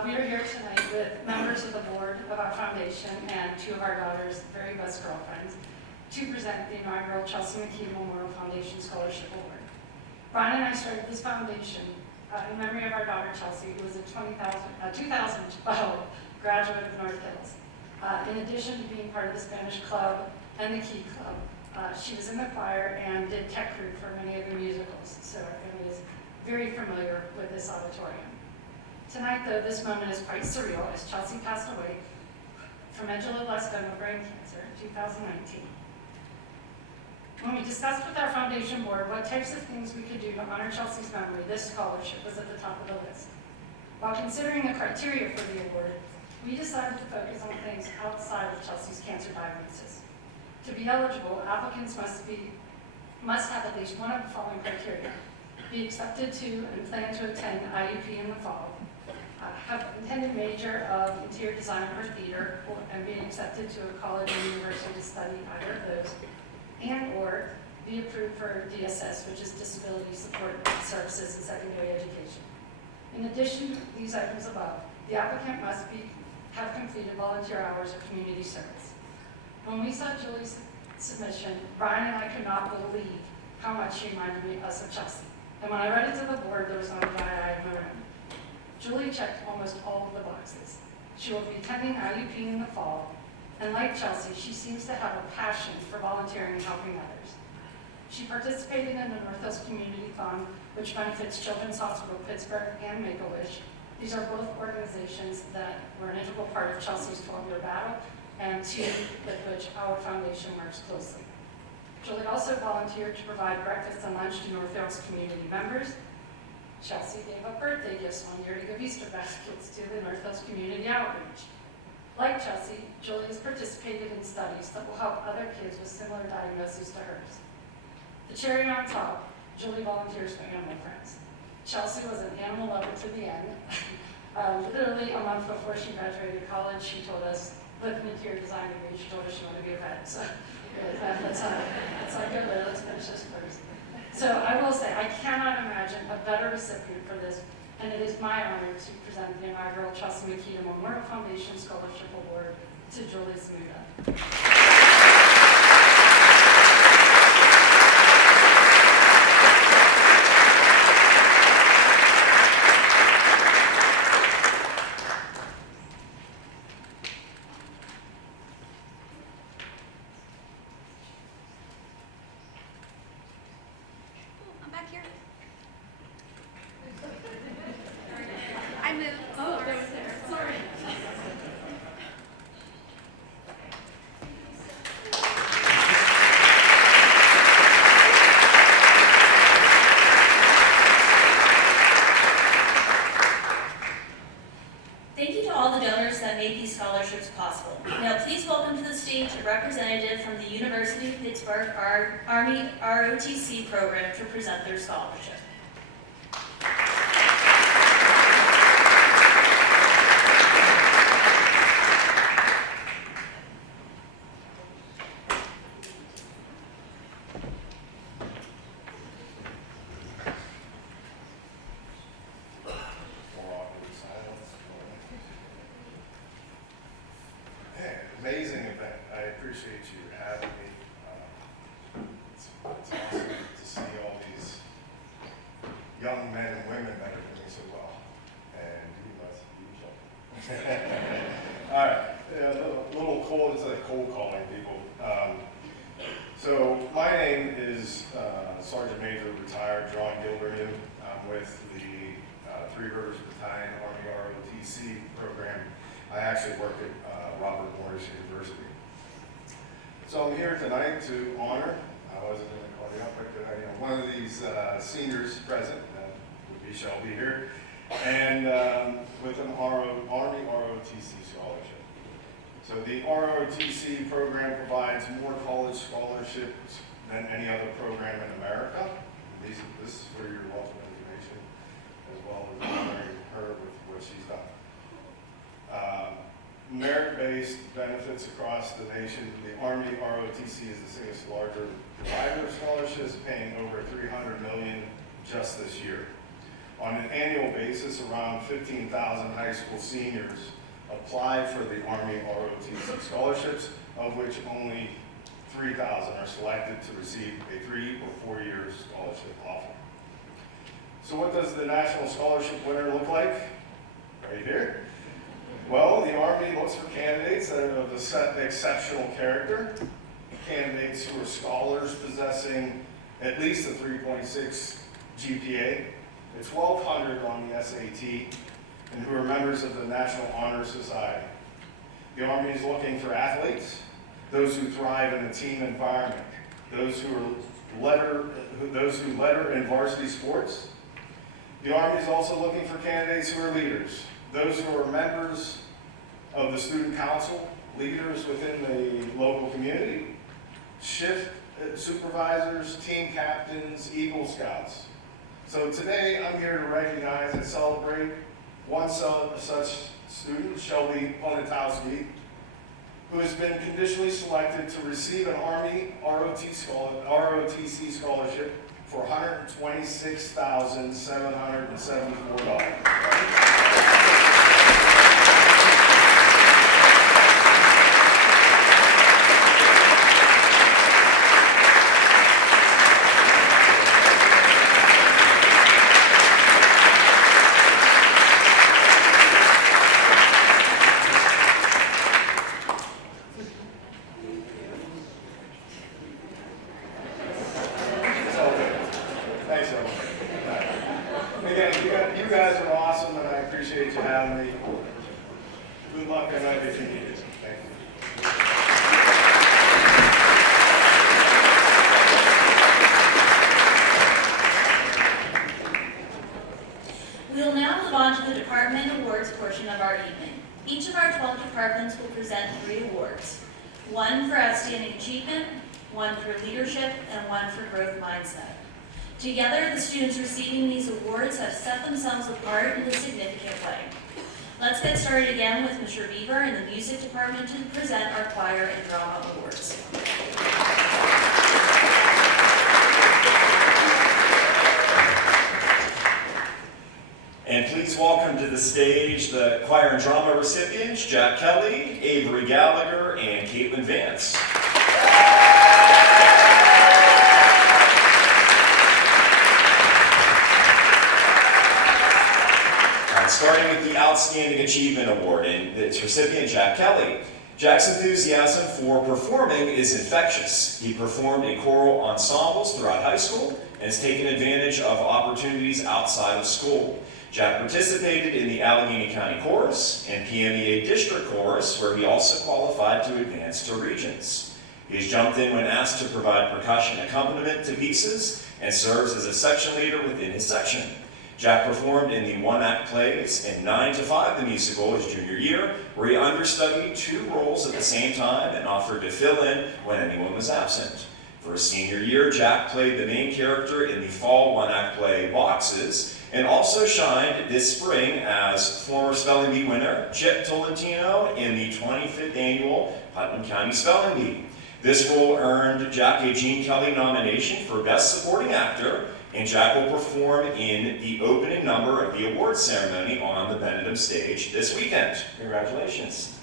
We are here tonight with members of the board of our foundation and two of our daughters, very best girlfriends, to present the inaugural Chelsea Makita Memorial Foundation Scholarship Award. Brian and I started this foundation in memory of our daughter, Chelsea, who was a 2012 graduate of North Hills. In addition to being part of the Spanish Club and the Key Club, she was in the choir and did tech crew for many of the musicals, so our family is very familiar with this auditorium. Tonight, though, this moment is quite surreal as Chelsea passed away from medulloblastic brain cancer in 2019. When we discussed with our foundation board what types of things we could do to honor Chelsea's memory, this scholarship was at the top of the list. While considering the criteria for the award, we decided to focus on things outside of Chelsea's cancer diagnosis. To be eligible, applicants must have at least one of the following criteria: be accepted to and plan to attend IUP in the fall, have intended major of interior design or theater, and being accepted to a college or university to study either of those, and/or be approved for DSS, which is Disability Support Services in Secondary Education. In addition to these items above, the applicant must have completed volunteer hours of community service. When we saw Julie's submission, Brian and I could not believe how much she reminded us of Chelsea. And when I read it to the board, there was only one eye in the room. Julie checked almost all of the boxes. She will be attending IUP in the fall, and like Chelsea, she seems to have a passion for volunteering and helping others. She participated in the North Hills Community Fund, which benefits Children's Hospital Pittsburgh and Make-A-Wish. These are both organizations that were an integral part of Chelsea's 12-year battle, and two with which our foundation works closely. Julie also volunteered to provide breakfast and lunch to North Hills community members. Chelsea gave up birthday gifts one year to give Easter baskets to the North Hills Community Outreach. Like Chelsea, Julie has participated in studies that will help other kids with similar diagnoses to hers. The cherry on top, Julie volunteers for Animal Friends. Chelsea was an animal lover to the end. Literally a month before she graduated college, she told us, with an interior design degree, she told us she wanted to be a vet. So let's not go there, let's finish this first. So I will say, I cannot imagine a better recipient for this, and it is my honor to present the inaugural Chelsea Makita Memorial Foundation Scholarship Award to Julie Zamuda. I'm back here. I moved. Oh, there was there. Sorry. Thank you to all the donors that made these scholarships possible. Now please welcome to the stage a representative from the University of Pittsburgh Army ROTC program to present their scholarship. Amazing event. I appreciate you having me. It's awesome to see all these young men and women that are doing so well. And you guys, all right, a little cold. It's like cold calling people. So my name is Sergeant Major retired John Gilbert. I'm with the Three Rivers Battalion Army ROTC program. I actually work at Robert Morris University. So I'm here tonight to honor, I wasn't going to call you up, but one of these seniors present, would be Shelby here, and with an Army ROTC scholarship. So the ROTC program provides more college scholarships than any other program in America. This is for your wealth of information, as well as honoring her with what she's done. Merit-based benefits across the nation. The Army ROTC is the single largest provider of scholarships, paying over $300 million just this year. On an annual basis, around 15,000 high school seniors apply for the Army ROTC scholarships, of which only 3,000 are selected to receive a 3 or 4 year scholarship offer. So what does the national scholarship winner look like? Right here. Well, the Army looks for candidates that are of exceptional character, candidates who are scholars possessing at least a 3.6 GPA, a 1200 on the SAT, and who are members of the National Honor Society. The Army is looking for athletes, those who thrive in a team environment, those who letter in varsity sports. The Army is also looking for candidates who are leaders, those who are members of the student council, leaders within the local community, shift supervisors, team captains, Eagle Scouts. So today I'm here to recognize and celebrate one such student, Shelby Ponatowski, who has been conditionally selected to receive an Army ROTC scholarship for $126,774. Thanks, everyone. Again, you guys are awesome, and I appreciate you having me. Good luck tonight if you need it. Thank you. We will now move on to the department awards portion of our evening. Each of our 12 departments will present 3 awards. One for outstanding achievement, one for leadership, and one for growth mindset. Together, the students receiving these awards have set themselves apart in a significant way. Let's get started again with Mr. Beaver in the music department to present our choir and drama awards. And please welcome to the stage the choir and drama recipients, Jack Kelly, Avery Gallagher, and Caitlin Vance. Starting with the Outstanding Achievement Award, and its recipient, Jack Kelly. Jack's enthusiasm for performing is infectious. He performed in choral ensembles throughout high school and has taken advantage of opportunities outside of school. Jack participated in the Allegheny County Chorus and PMEA District Chorus, where he also qualified to advance to Regents. He's jumped in when asked to provide percussion accompaniment to pieces and serves as a section leader within his section. Jack performed in the one-act plays in 9 to 5 the musical his junior year, where he understudied 2 roles at the same time and offered to fill in when anyone was absent. For his senior year, Jack played the main character in the fall one-act play Boxes, and also shined this spring as former Spelling Bee winner Chip Tolentino in the 25th annual Putnam County Spelling Bee. This role earned Jack a Gene Kelly nomination for Best Supporting Actor, and Jack will perform in the opening number of the awards ceremony on the Benedum stage this weekend. Congratulations.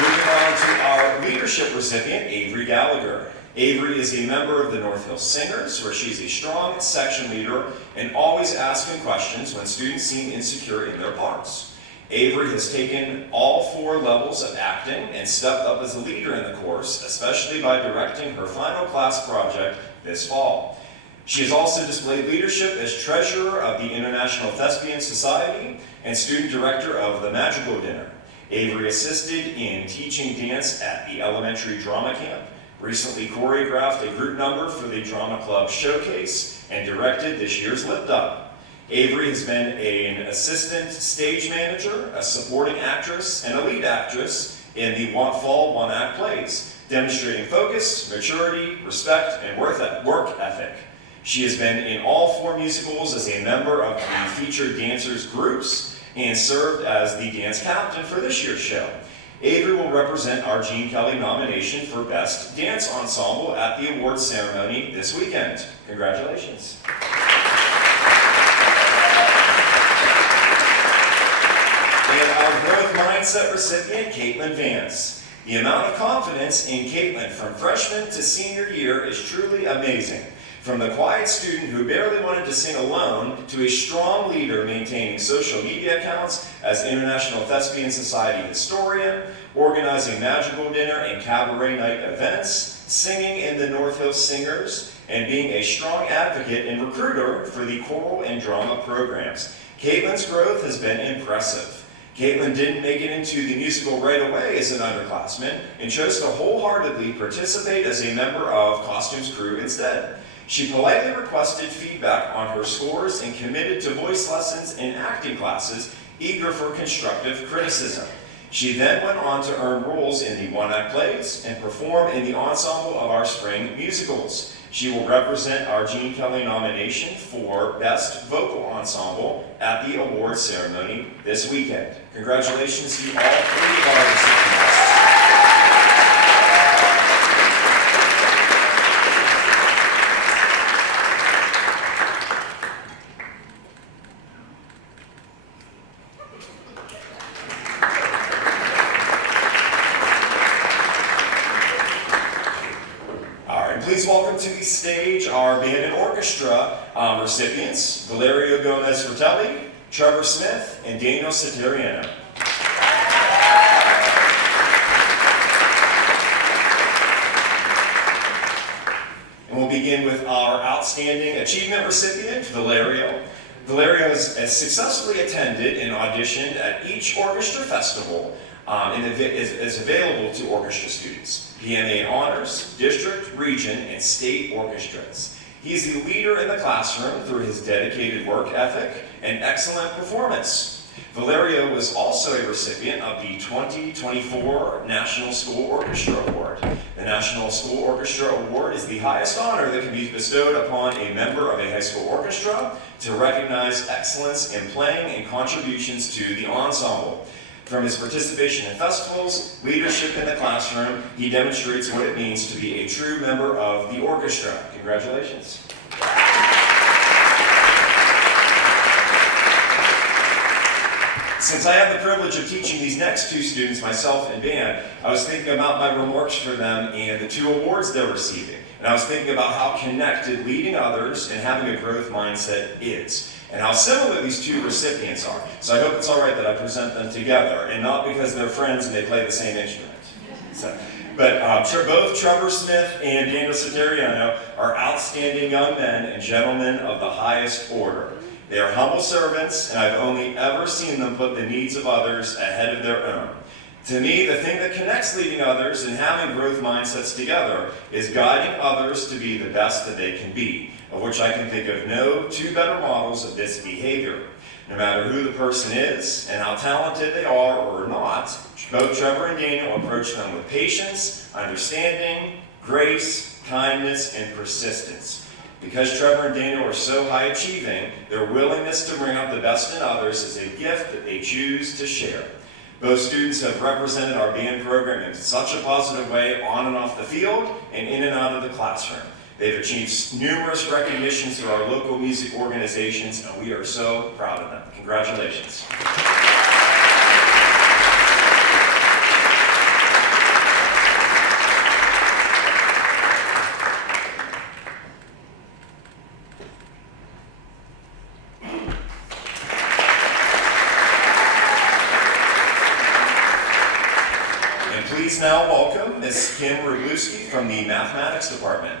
Moving on to our leadership recipient, Avery Gallagher. Avery is a member of the North Hills Singers, where she's a strong section leader and always asking questions when students seem insecure in their parts. Avery has taken all 4 levels of acting and stepped up as a leader in the course, especially by directing her final class project this fall. She has also displayed leadership as treasurer of the International Thespian Society and student director of the Madrigal Dinner. Avery assisted in teaching dance at the elementary drama camp, recently choreographed a group number for the Drama Club Showcase, and directed this year's Lip Dub. Avery has been an assistant stage manager, a supporting actress, and a lead actress in the fall one-act plays, demonstrating focus, maturity, respect, and work ethic. She has been in all 4 musicals as a member of the featured dancers groups and served as the dance captain for this year's show. Avery will represent our Gene Kelly nomination for Best Dance Ensemble at the awards ceremony this weekend. Congratulations. And our growth mindset recipient, Caitlin Vance. The amount of confidence in Caitlin from freshman to senior year is truly amazing. From the quiet student who barely wanted to sing alone to a strong leader maintaining social media accounts as International Thespian Society historian, organizing Madrigal Dinner and Cabaret Night events, singing in the North Hills Singers, and being a strong advocate and recruiter for the choral and drama programs. Caitlin's growth has been impressive. Caitlin didn't make it into the musical right away as an underclassman and chose to wholeheartedly participate as a member of Costumes Crew instead. She politely requested feedback on her scores and committed to voice lessons and acting classes, eager for constructive criticism. She then went on to earn roles in the one-act plays and perform in the ensemble of our spring musicals. She will represent our Gene Kelly nomination for Best Vocal Ensemble at the award ceremony this weekend. Congratulations to all 3 of our recipients. Please welcome to the stage our band and orchestra recipients, Valerio Gomez Fratelli, Trevor Smith, and Daniel Satiriano. And we'll begin with our Outstanding Achievement recipient, Valerio. Valerio has successfully attended and auditioned at each orchestra festival and is available to orchestra students. PMA honors, district, region, and state orchestras. He is the leader in the classroom through his dedicated work ethic and excellent performance. Valerio was also a recipient of the 2024 National School Orchestra Award. The National School Orchestra Award is the highest honor that can be bestowed upon a member of a high school orchestra to recognize excellence in playing and contributions to the ensemble. From his participation in festivals, leadership in the classroom, he demonstrates what it means to be a true member of the orchestra. Congratulations. Since I have the privilege of teaching these next 2 students, myself and band, I was thinking about my remarks for them and the 2 awards they're receiving. And I was thinking about how connected leading others and having a growth mindset is, and how similar these 2 recipients are. So I hope it's all right that I present them together, and not because they're friends and they play the same instrument. But both Trevor Smith and Daniel Satiriano are outstanding young men and gentlemen of the highest order. They are humble servants, and I've only ever seen them put the needs of others ahead of their own. To me, the thing that connects leading others and having growth mindsets together is guiding others to be the best that they can be, of which I can think of no 2 better models of this behavior. No matter who the person is and how talented they are or not, both Trevor and Daniel approach them with patience, understanding, grace, kindness, and persistence. Because Trevor and Daniel are so high achieving, their willingness to bring out the best in others is a gift that they choose to share. Both students have represented our band program in such a positive way on and off the field and in and out of the classroom. They've achieved numerous recognitions through our local music organizations, and we are so proud of them. Congratulations. And please now welcome Ms. Kim Rugluski from the Mathematics Department.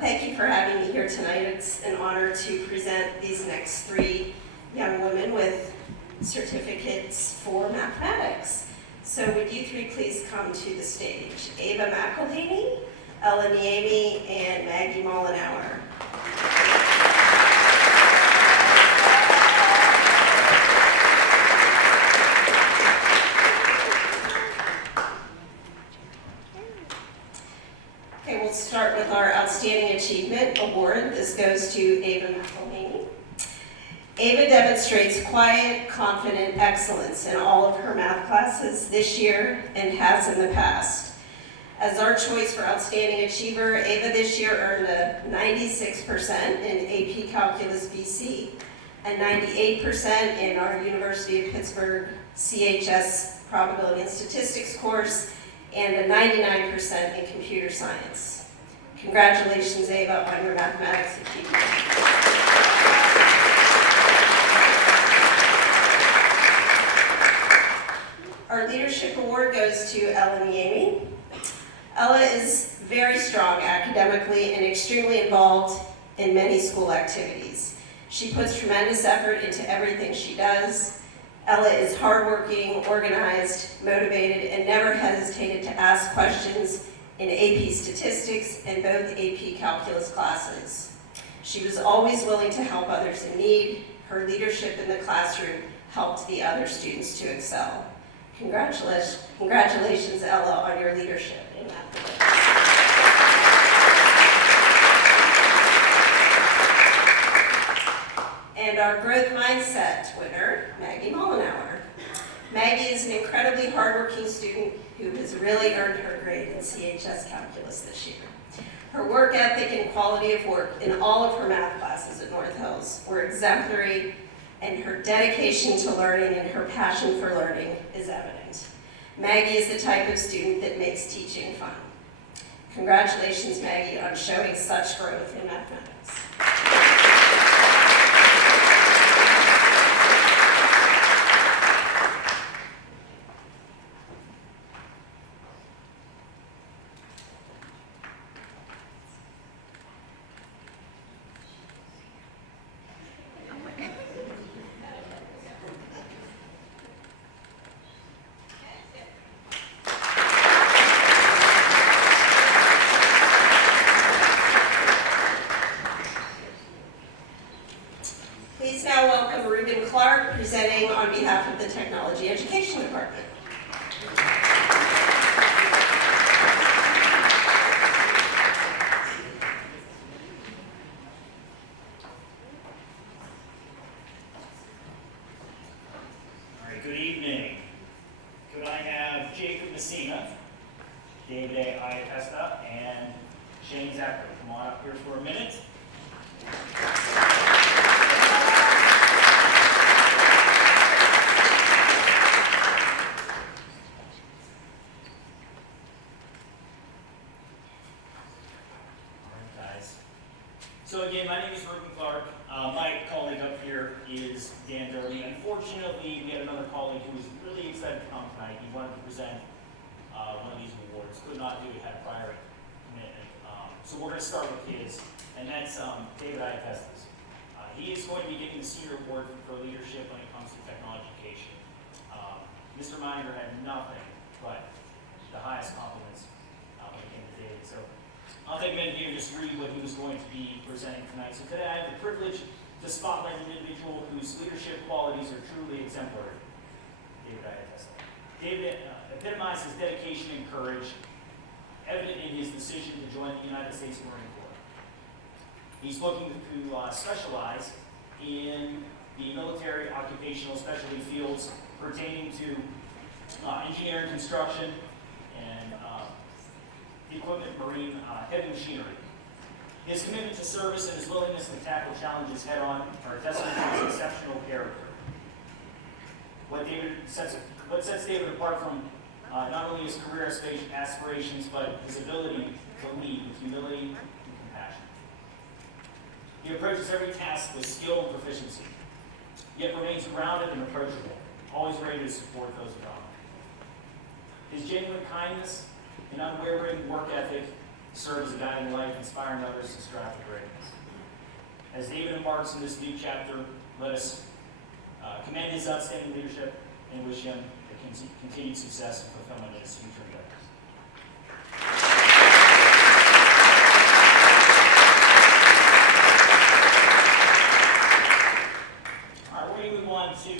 Thank you for having me here tonight. It's an honor to present these next 3 young women with certificates for mathematics. So would you 3 please come to the stage? Ava McElhaney, Ella Niemi, and Maggie Mollenauer. Okay, we'll start with our Outstanding Achievement Award. This goes to Ava McElhaney. Ava demonstrates quiet, confident excellence in all of her math classes this year and has in the past. As our choice for Outstanding Achiever, Ava this year earned a 96% in AP Calculus BC, a 98% in our University of Pittsburgh CHS Probability and Statistics course, and a 99% in computer science. Congratulations, Ava, on your mathematics achievement. Our leadership award goes to Ella Niemi. Ella is very strong academically and extremely involved in many school activities. She puts tremendous effort into everything she does. Ella is hardworking, organized, motivated, and never hesitated to ask questions in AP statistics and both AP calculus classes. She was always willing to help others in need. Her leadership in the classroom helped the other students to excel. Congratulations, Ella, on your leadership in mathematics. And our growth mindset winner, Maggie Mollenauer. Maggie is an incredibly hardworking student who has really earned her grade in CHS Calculus this year. Her work ethic and quality of work in all of her math classes at North Hills were exemplary, and her dedication to learning and her passion for learning is evident. Maggie is the type of student that makes teaching fun. Congratulations, Maggie, on showing such growth in mathematics. Please now welcome Reuben Clark, presenting on behalf of the Technology Education Department. All right, good evening. Could I have Jacob Messina, David A. Iatesta, and Shane Zacher come on up here for a minute? So again, my name is Reuben Clark. My colleague up here is Dan Derby. Unfortunately, we had another colleague who was really excited to come tonight. He wanted to present one of these awards. Could not do it, had a prior commitment. So we're going to start with his, and that's David Iatestas. He is going to be getting the Senior Award for leadership when it comes to technology education. Mr. Miner had nothing but the highest compliments when it came to David. So I'll take a minute here and just read what he was going to be presenting tonight. So today I have the privilege to spotlight an individual whose leadership qualities are truly exemplary. David Iatesta. David epitomizes dedication and courage, evident in his decision to join the United States Marine Corps. He's looking to specialize in the military occupational specialty fields pertaining to engineering, construction, and equipment, marine, heavy machinery. His commitment to service and his willingness to tackle challenges head-on are a testament to his exceptional character. What sets David apart from not only his career aspirations, but his ability to lead with humility and compassion. He approaches every task with skill and proficiency, yet remains grounded and approachable, always ready to support those around him. His genuine kindness and unwavering work ethic serve as a guiding light, inspiring others to strive for greatness. As David embarks on this new chapter, let us commend his outstanding leadership and wish him the continued success and fulfillment in his future endeavors. All right, we're going to move on to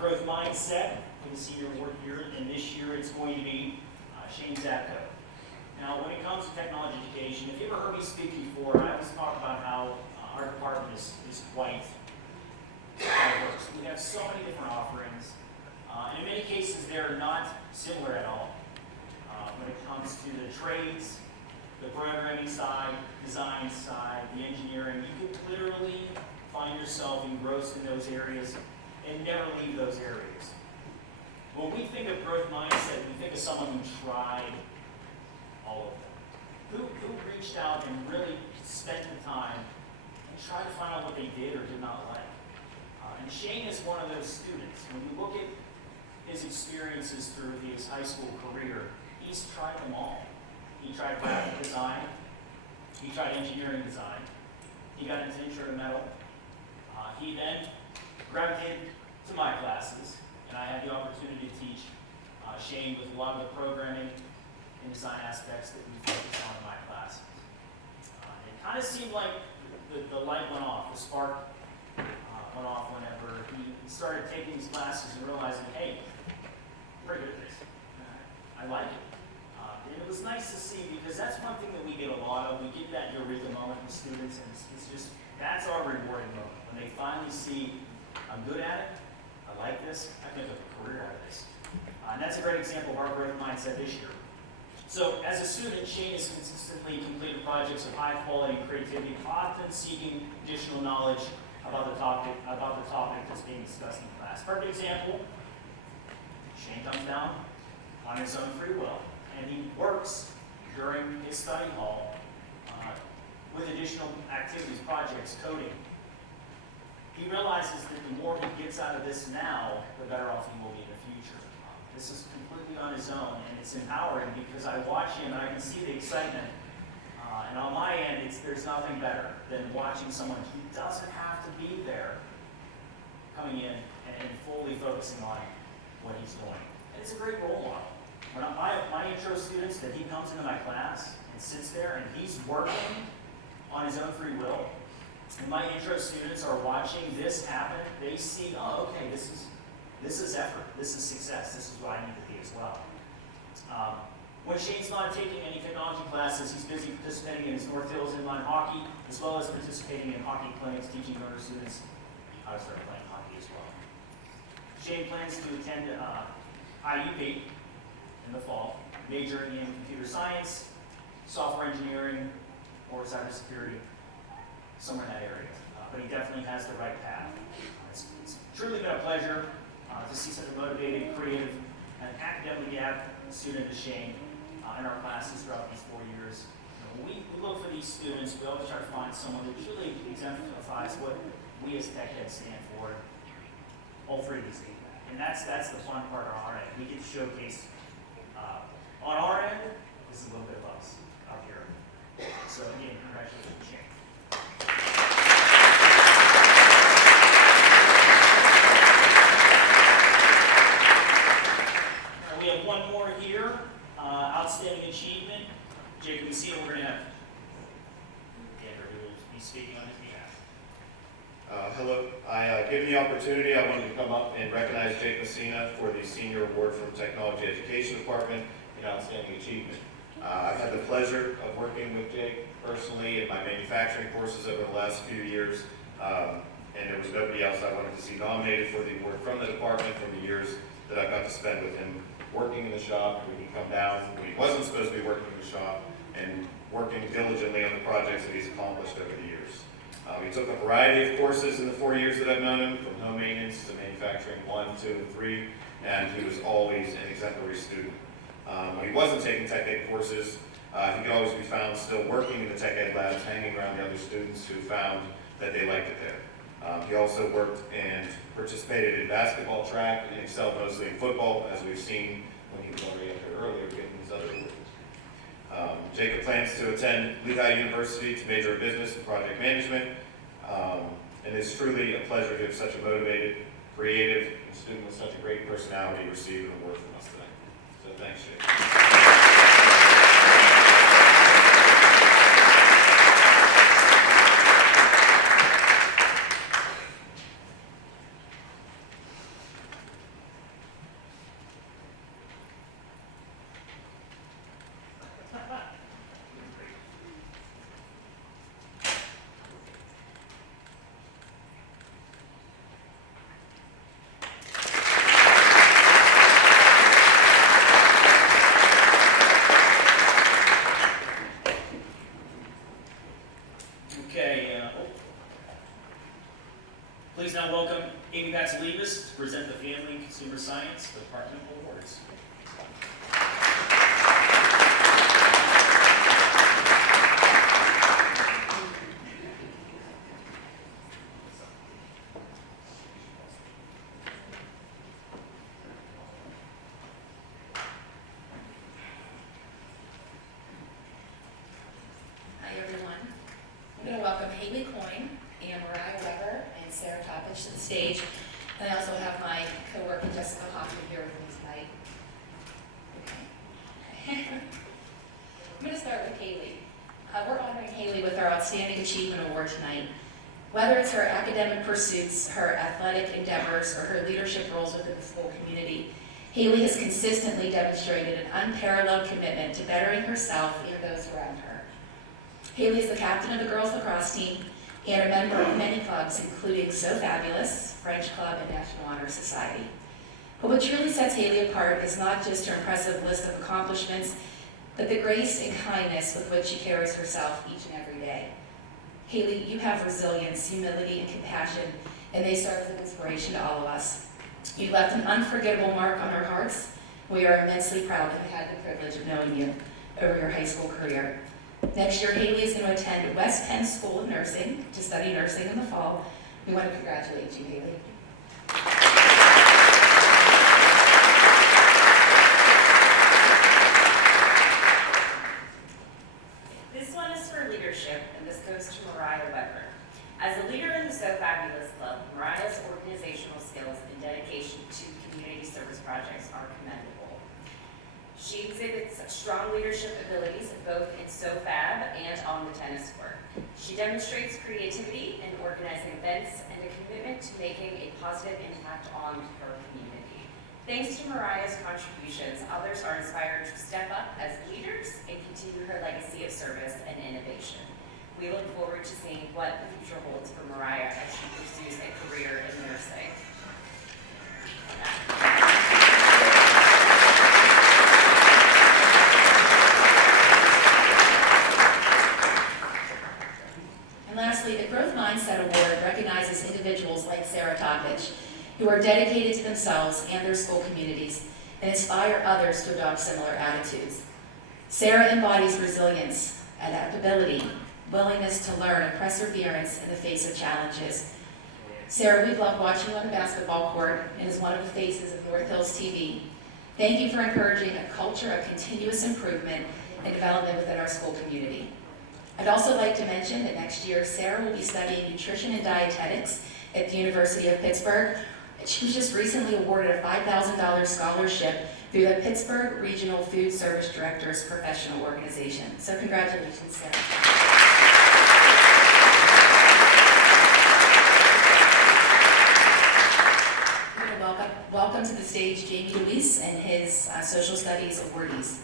growth mindset for the senior award year, and this year it's going to be Shane Zacher. Now, when it comes to technology education, if you ever heard me speak before, I always talk about how our department is quite diverse. We have so many different offerings, and in many cases, they're not similar at all. When it comes to the trades, the programming side, design side, the engineering, you could literally find yourself engrossed in those areas and never leave those areas. When we think of growth mindset, we think of someone who tried all of them. Who reached out and really spent the time and tried to find out what they did or did not like. And Shane is one of those students. When you look at his experiences through his high school career, he's tried them all. He tried graphic design, he tried engineering design, he got into intro to metal. He then gravitated to my classes, and I had the opportunity to teach Shane with a lot of the programming and design aspects that we focus on in my classes. It kind of seemed like the light went off, the spark went off whenever he started taking these classes and realizing, hey, I'm pretty good at this. I like it. And it was nice to see, because that's one thing that we get a lot of. We get that eureka moment with students, and it's just, that's our rewarding moment. When they finally see, I'm good at it, I like this, I can make a career out of this. And that's a great example of our growth mindset this year. So as a student, Shane has consistently completed projects of high quality creativity, often seeking additional knowledge about the topic that's being discussed in class. Perfect example, Shane comes down on his own free will, and he works during his study hall with additional activities, projects, coding. He realizes that the more he gets out of this now, the better off he will be in the future. This is completely on his own, and it's empowering because I watch him and I can see the excitement. And on my end, there's nothing better than watching someone who doesn't have to be there coming in and fully focusing on what he's doing. And it's a great role model. When my intro students, that he comes into my class and sits there and he's working on his own free will, and my intro students are watching this happen, they see, oh, okay, this is effort, this is success, this is what I need to be as well. When Shane's not taking any technology classes, he's busy participating in his North Hills inline hockey, as well as participating in hockey clinics, teaching younger students how to start playing hockey as well. Shane plans to attend IUP in the fall, majoring in computer science, software engineering, or cybersecurity, somewhere in that area. But he definitely has the right path. It's truly been a pleasure to see such a motivated, creative, and academically apt student as Shane in our classes throughout these 4 years. When we look for these students, we always try to find someone that truly exemplifies what we as tech heads stand for. All three of these things. And that's the fun part on our end. We get to showcase on our end, this is a little bit of us out here. So again, congratulations, Shane. We have one more here, outstanding achievement. Jacob Messina, we're going to have Andrew who will be speaking on his behalf. Hello. Given the opportunity, I wanted to come up and recognize Jake Messina for the Senior Award from the Technology Education Department in Outstanding Achievement. I've had the pleasure of working with Jake personally in my manufacturing courses over the last few years, and there was nobody else I wanted to see nominated for the award from the department from the years that I got to spend with him working in the shop when he come down, when he wasn't supposed to be working in the shop, and working diligently on the projects that he's accomplished over the years. He took a variety of courses in the 4 years that I've known him, from home maintenance to manufacturing 1, 2, and 3, and he was always an exemplary student. When he wasn't taking tech ed courses, he could always be found still working in the tech ed labs, hanging around the other students who found that they liked it there. He also worked and participated in basketball, track, and excelled mostly in football, as we've seen when he was already up here earlier getting his other awards. Jacob plans to attend Lehigh University to major in business and project management, and it's truly a pleasure to have such a motivated, creative, and student with such a great personality receive an award from us tonight. So thanks, Jake. Please now welcome Amy Vasilevas to present the Family and Consumer Science Departmental Awards. Hi, everyone. I'm going to welcome Haley Coyne and Mariah Weber and Sarah Toppich to the stage. And I also have my co-worker Jessica Hoffman here with me tonight. Okay. I'm going to start with Haley. We're honoring Haley with our Outstanding Achievement Award tonight. Whether it's her academic pursuits, her athletic endeavors, or her leadership roles within the school community, Haley has consistently demonstrated an unparalleled commitment to bettering herself and those around her. Haley is the captain of the girls lacrosse team and a member of many clubs, including So Fabulous, French Club, and National Honor Society. But what truly sets Haley apart is not just her impressive list of accomplishments, but the grace and kindness with which she carries herself each and every day. Haley, you have resilience, humility, and compassion, and they serve as an inspiration to all of us. You've left an unforgettable mark on our hearts. We are immensely proud to have had the privilege of knowing you over your high school career. Next year, Haley is going to attend West Penn School of Nursing to study nursing in the fall. We want to congratulate you, Haley. This one is for leadership, and this goes to Mariah Weber. As a leader in the So Fabulous Club, Mariah's organizational skills and dedication to community service projects are commendable. She exhibits strong leadership abilities both in SoFab and on the tennis court. She demonstrates creativity in organizing events and a commitment to making a positive impact on her community. Thanks to Mariah's contributions, others are inspired to step up as leaders and continue her legacy of service and innovation. We look forward to seeing what the future holds for Mariah as she pursues a career in nursing. And lastly, the Growth Mindset Award recognizes individuals like Sarah Toppich, who are dedicated to themselves and their school communities and inspire others to adopt similar attitudes. Sarah embodies resilience, adaptability, willingness to learn, and perseverance in the face of challenges. Sarah, we've loved watching you on the basketball court and is one of the faces of North Hills TV. Thank you for encouraging a culture of continuous improvement and development within our school community. I'd also like to mention that next year, Sarah will be studying nutrition and dietetics at the University of Pittsburgh. She was just recently awarded a $5,000 scholarship through the Pittsburgh Regional Food Service Directors Professional Organization. So congratulations, Sarah. We're going to welcome to the stage Jamie Luis and his social studies awardees.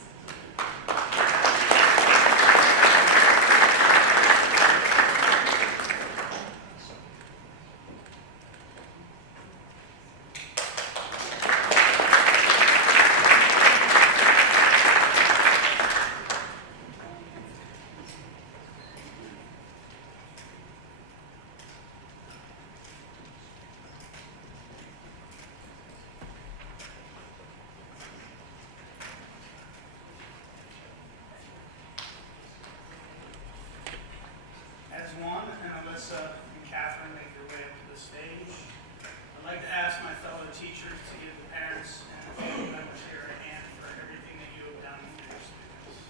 As Juan and Alyssa and Catherine make their way up to the stage, I'd like to ask my fellow teachers to give the parents and the family members here a hand for everything that you have done for your students.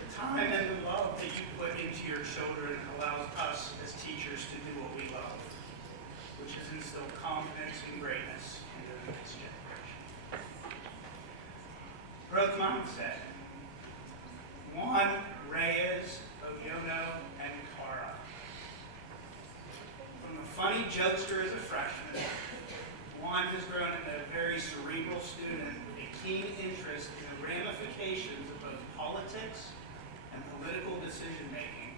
The time and the love that you put into your children allows us as teachers to do what we love, which is instill confidence and greatness into the next generation. Growth mindset. Juan, Reyes, Ogiono, and Cara. From a funny jokester as a freshman, Juan has grown into a very cerebral student with a keen interest in the ramifications of both politics and political decision-making.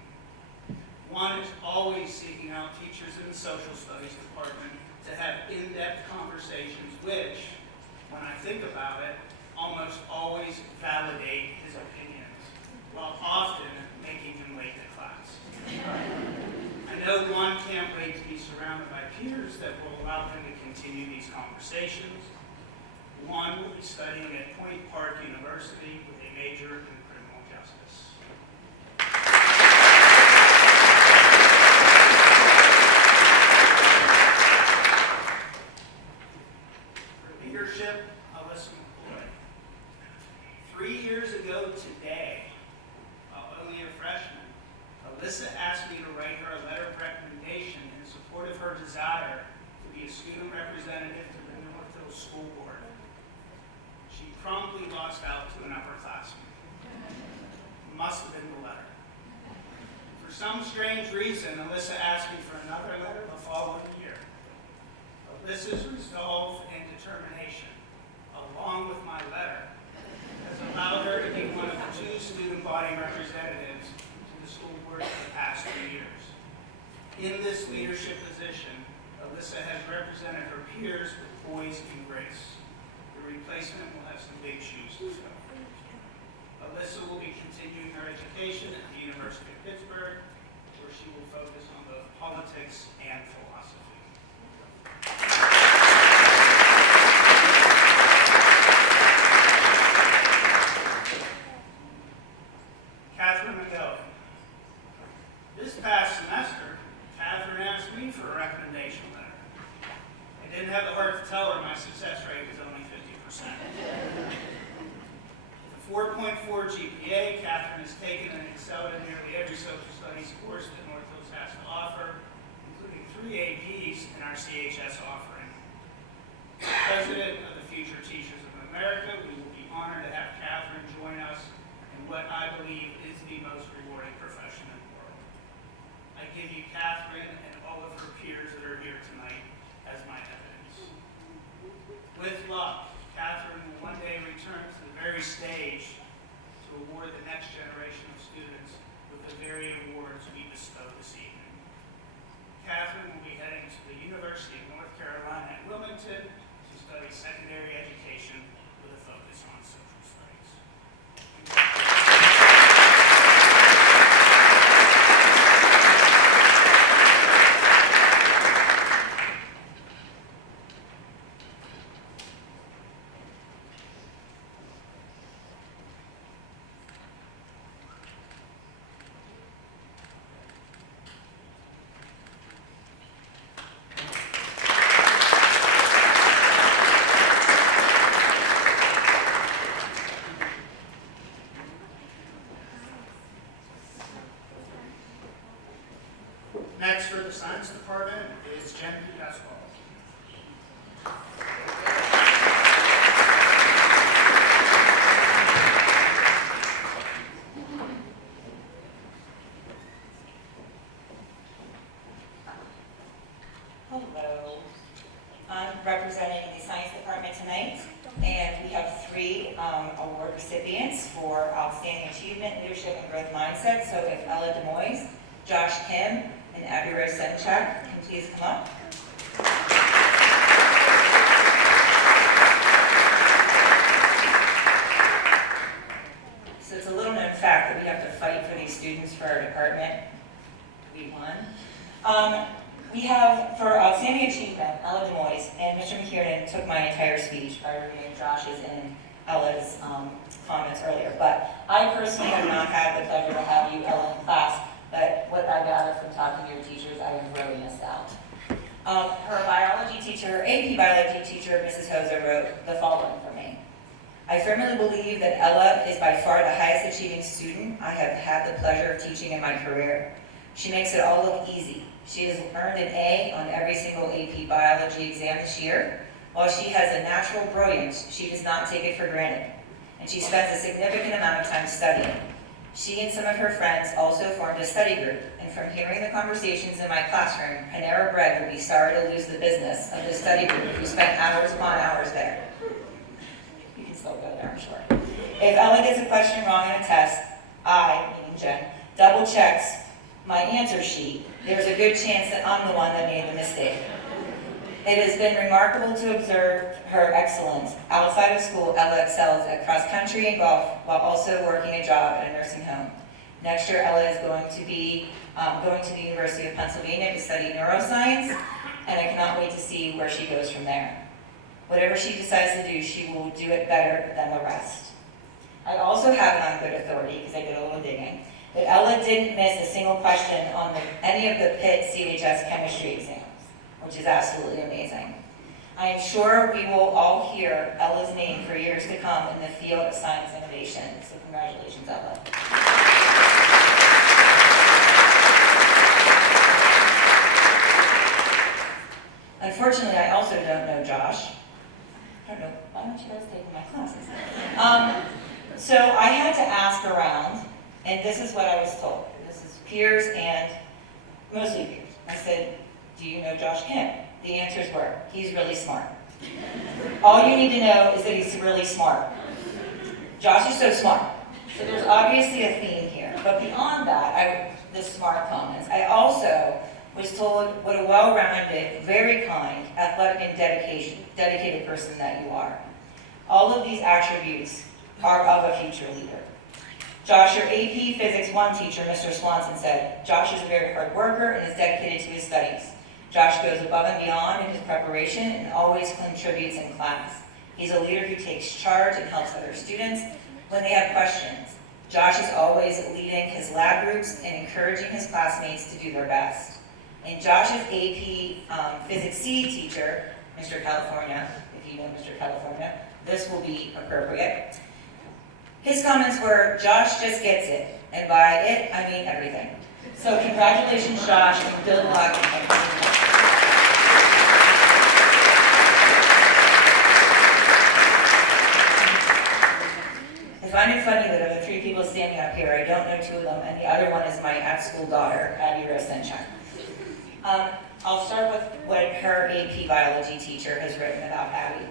Juan is always seeking out teachers in the social studies department to have in-depth conversations which, when I think about it, almost always validate his opinions, while continue these conversations. One will be studying at Point Park University with a major in criminal justice. For leadership, Alyssa McCoy. 3 years ago today, while only a freshman, Alyssa asked me to write her a letter of recommendation in support of her desire to be a student representative to the North Hills School Board. She promptly lost out to an upperclassman. Must have been the letter. For some strange reason, Alyssa asked me for another letter the following year. Alyssa's resolve and determination, along with my letter, has allowed her to be one of the 2 student body representatives to the school board for the past 2 years. In this leadership position, Alyssa has represented her peers with poise and grace. The replacement will have some big shoes to fill. Alyssa will be continuing her education at the University of Pittsburgh, where she will focus on both politics and philosophy. Catherine McGowan. This past semester, Catherine asked me for a recommendation letter. I didn't have the heart to tell her my success rate was only 50%. With a 4.4 GPA, Catherine has taken and excelled in nearly every social studies course that North Hills has to offer, including 3 APs in our CHS offering. As president of the Future Teachers of America, we will be honored to have Catherine join us in what I believe is the most rewarding profession in the world. I give you Catherine and all of her peers that are here tonight as my evidence. With luck, Catherine will one day return to the very stage to award the next generation of students with the very awards we bestow this evening. Catherine will be heading to the University of North Carolina at Wilmington to study secondary education with a focus on social studies. Next for the Science Department is Jen Pasquale. Hello. I'm representing the Science Department tonight, and we have 3 award recipients for Outstanding Achievement, Leadership, and Growth Mindset. So if Ella Demoise, Josh Kim, and Abby Rose Senchak can please come up. So it's a little known fact that we have to fight for these students for our department. We won. We have, for Outstanding Achievement, Ella Demoise, and Mr. McKiernan took my entire speech by reviewing Josh's and Ella's comments earlier. But I personally have not had the pleasure to have you, Ella, in class. But what I gather from talking to your teachers, I have really missed out. Her biology teacher, AP biology teacher, Mrs. Hoser, wrote the following for me. I firmly believe that Ella is by far the highest achieving student I have had the pleasure of teaching in my career. She makes it all look easy. She has earned an A on every single AP biology exam this year. While she has a natural brilliance, she does not take it for granted. And she spends a significant amount of time studying. She and some of her friends also formed a study group, and from hearing the conversations in my classroom, Panera Bread would be sorry to lose the business of the study group who spent hours upon hours there. You can still go there, I'm sure. If Ella gets a question wrong in a test, I, meaning Jen, double checks my answer sheet. There's a good chance that I'm the one that made the mistake. It has been remarkable to observe her excellence. Outside of school, Ella excels at cross country and golf while also working a job at a nursing home. Next year, Ella is going to be going to the University of Pennsylvania to study neuroscience, and I cannot wait to see where she goes from there. Whatever she decides to do, she will do it better than the rest. I also have it on good authority, because I did a little digging, that Ella didn't miss a single question on any of the Pitt CHS chemistry exams, which is absolutely amazing. I am sure we will all hear Ella's name for years to come in the field of science innovation, so congratulations, Ella. Unfortunately, I also don't know Josh. I don't know, why don't you guys take my classes? So I had to ask around, and this is what I was told. This is peers and mostly peers. I said, do you know Josh Kim? The answers were, he's really smart. All you need to know is that he's really smart. Josh is so smart. So there's obviously a theme here. But beyond that, the smart comments, I also was told what a well-rounded, very kind, athletic, and dedicated person that you are. All of these attributes are of a future leader. Josh, your AP Physics 1 teacher, Mr. Swanson, said, Josh is a very hard worker and is dedicated to his studies. Josh goes above and beyond in his preparation and always contributes in class. He's a leader who takes charge and helps other students when they have questions. Josh is always leading his lab groups and encouraging his classmates to do their best. And Josh's AP Physics C teacher, Mr. California, if you know Mr. California, this will be appropriate. His comments were, Josh just gets it, and by it, I mean everything. So congratulations, Josh, and good luck. I find it funny that of the 3 people standing up here, I don't know 2 of them, and the other one is my at-school daughter, Abby Rosenchuk. I'll start with what her AP biology teacher has written about Abby.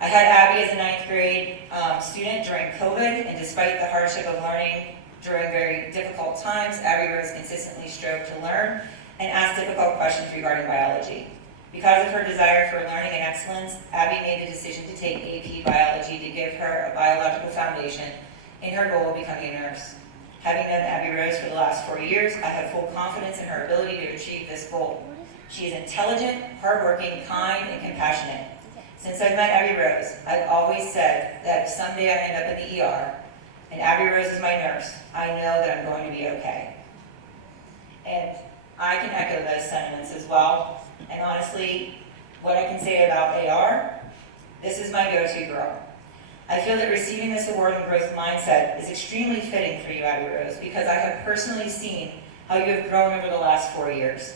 I had Abby as a 9th grade student during COVID, and despite the hardship of learning during very difficult times, Abby Rose consistently strove to learn and ask difficult questions regarding biology. Because of her desire for learning and excellence, Abby made the decision to take AP biology to give her a biological foundation in her goal of becoming a nurse. Having known Abby Rose for the last 4 years, I have full confidence in her ability to achieve this goal. She is intelligent, hardworking, kind, and compassionate. Since I've met Abby Rose, I've always said that if someday I end up in the ER and Abby Rose is my nurse, I know that I'm going to be okay. And I can echo those sentiments as well. And honestly, what I can say about AR, this is my go-to girl. I feel that receiving this award in growth mindset is extremely fitting for you, Abby Rose, because I have personally seen how you have grown over the last 4 years.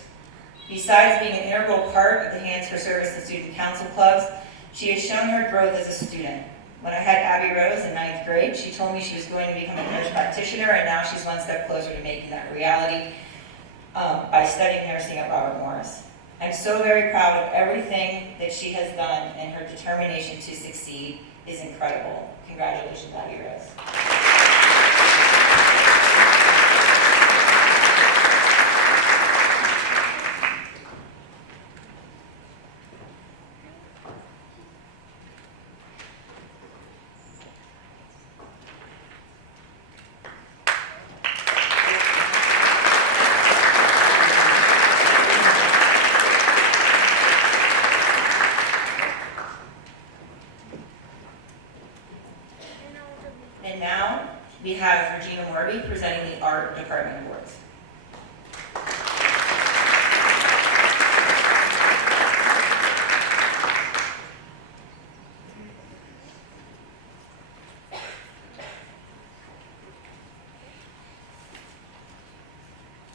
Besides being an integral part of the Hands for Service and Student Council clubs, she has shown her growth as a student. When I had Abby Rose in 9th grade, she told me she was going to become a nurse practitioner, and now she's one step closer to making that reality by studying nursing at Robert Morris. I'm so very proud of everything that she has done, and her determination to succeed is incredible. Congratulations, Abby Rose. And now, we have Regina Morby presenting the Art Department Awards.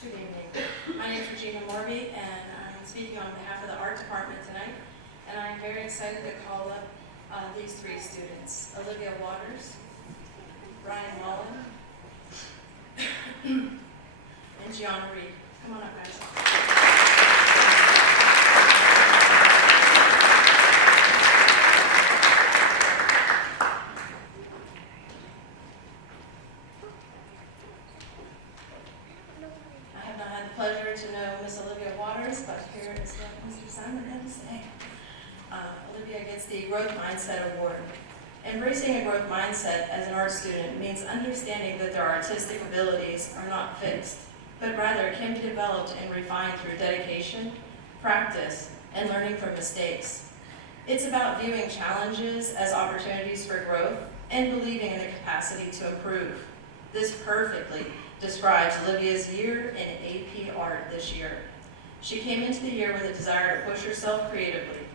Good evening. My name is Regina Morby, and I'm speaking on behalf of the Art Department tonight. And I'm very excited to call up these 3 students, Olivia Waters, Ryan Mullen, and Gianna Reed. Come on up, guys. I have not had the pleasure to know Miss Olivia Waters, but here is what Mr. Simon had to say. Olivia gets the Growth Mindset Award. Embracing a growth mindset as an art student means understanding that their artistic abilities are not fixed, but rather can be developed and refined through dedication, practice, and learning from mistakes. It's about viewing challenges as opportunities for growth and believing in the capacity to improve. This perfectly describes Olivia's year in AP Art this year. She came into the year with a desire to push herself creatively,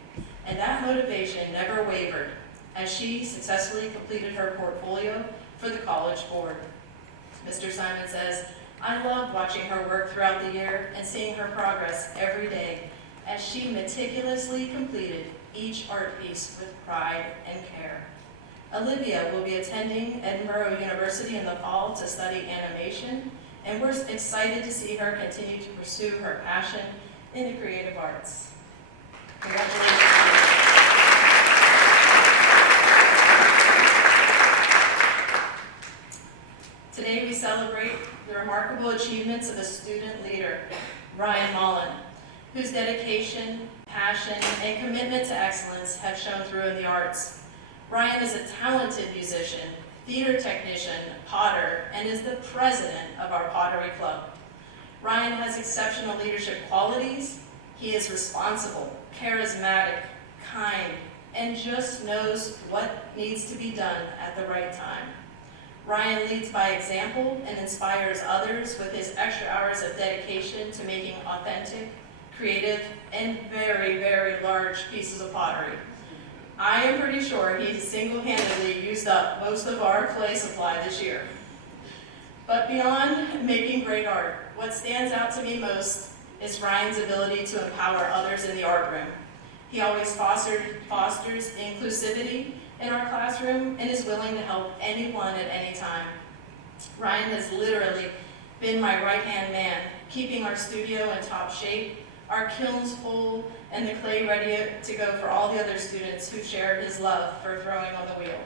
and that motivation never wavered as she successfully completed her portfolio for the College Board. Mr. Simon says, "I loved watching her work throughout the year and seeing her progress every day as she meticulously completed each art piece with pride and care." Olivia will be attending Edinburgh University in the fall to study animation, and we're excited to see her continue to pursue her passion in the creative arts. Congratulations. Today we celebrate the remarkable achievements of a student leader, Ryan Mullen, whose dedication, passion, and commitment to excellence have shown through in the arts. Ryan is a talented musician, theater technician, potter, and is the president of our Pottery Club. Ryan has exceptional leadership qualities. He is responsible, charismatic, kind, and just knows what needs to be done at the right time. Ryan leads by example and inspires others with his extra hours of dedication to making authentic, creative, and very, very large pieces of pottery. I am pretty sure he single-handedly used up most of our clay supply this year. But beyond making great art, what stands out to me most is Ryan's ability to empower others in the art room. He always fosters inclusivity in our classroom and is willing to help anyone at any time. Ryan has literally been my right-hand man, keeping our studio in top shape, our kilns full, and the clay ready to go for all the other students who shared his love for throwing on the wheel.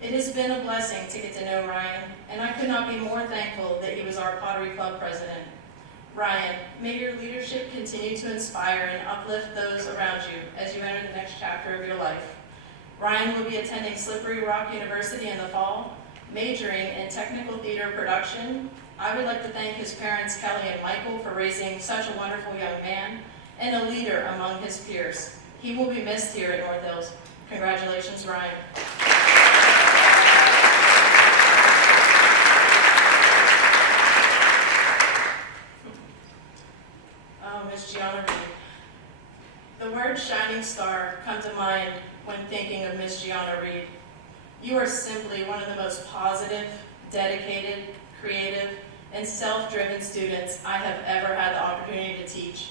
It has been a blessing to get to know Ryan, and I could not be more thankful that he was our Pottery Club president. Ryan, may your leadership continue to inspire and uplift those around you as you enter the next chapter of your life. Ryan will be attending Slippery Rock University in the fall, majoring in technical theater production. I would like to thank his parents, Kelly and Michael, for raising such a wonderful young man and a leader among his peers. He will be missed here at North Hills. Congratulations, Ryan. Oh, Miss Gianna Reed. The word shining star come to mind when thinking of Miss Gianna Reed. You are simply one of the most positive, dedicated, creative, and self-driven students I have ever had the opportunity to teach.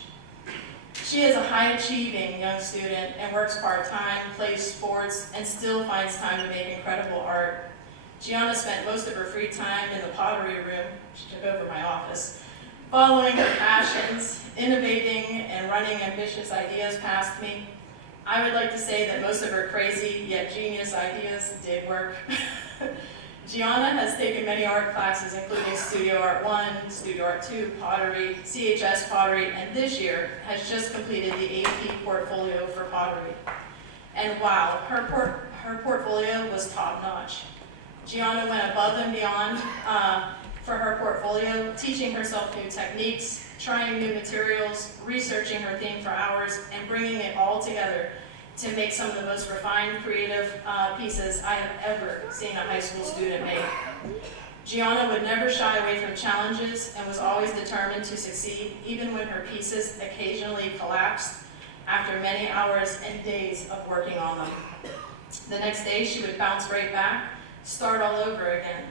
She is a high-achieving young student and works part-time, plays sports, and still finds time to make incredible art. Gianna spent most of her free time in the pottery room, she took over my office, following her passions, innovating, and running ambitious ideas past me. I would like to say that most of her crazy yet genius ideas did work. Gianna has taken many art classes, including Studio Art 1, Studio Art 2, Pottery, CHS Pottery, and this year has just completed the AP portfolio for pottery. And wow, her portfolio was top-notch. Gianna went above and beyond for her portfolio, teaching herself new techniques, trying new materials, researching her theme for hours, and bringing it all together to make some of the most refined, creative pieces I have ever seen a high school student make. Gianna would never shy away from challenges and was always determined to succeed, even when her pieces occasionally collapsed after many hours and days of working on them. The next day, she would bounce right back, start all over again.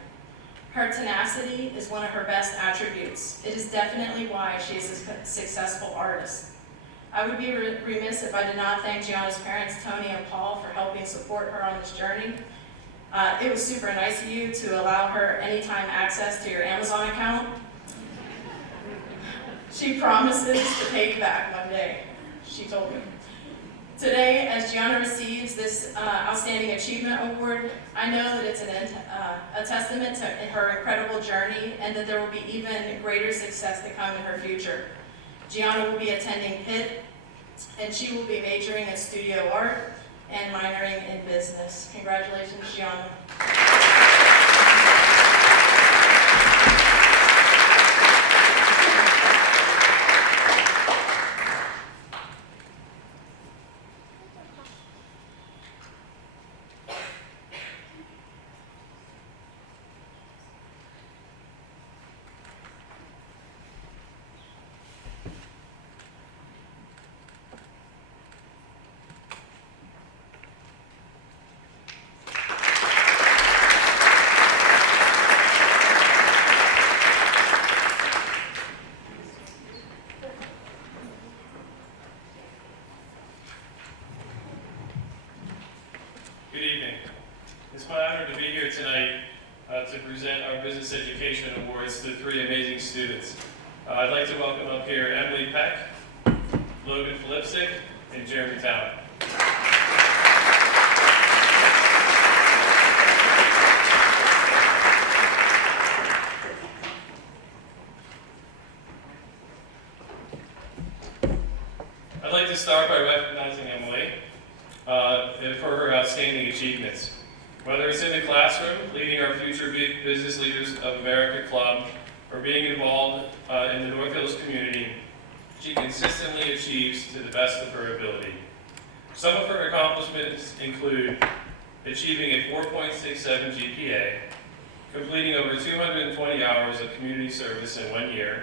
Her tenacity is one of her best attributes. It is definitely why she is a successful artist. I would be remiss if I did not thank Gianna's parents, Tony and Paul, for helping support her on this journey. It was super nice of you to allow her anytime access to your Amazon account. She promises to pay you back one day, she told me. Today, as Gianna receives this Outstanding Achievement Award, I know that it's a testament to her incredible journey and that there will be even greater success to come in her future. Gianna will be attending Pitt, and she will be majoring in studio art and minoring in business. Congratulations, Gianna. our Business Education Awards to three amazing students. I'd like to welcome up here Emily Peck, Logan Filipsic, and Jeremy Town. I'd like to start by recognizing Emily for her outstanding achievements. Whether it's in the classroom, leading our Future Business Leaders of America Club, or being involved in the North Hills community, she consistently achieves to the best of her ability. Some of her accomplishments include achieving a 4.67 GPA, completing over 220 hours of community service in 1 year,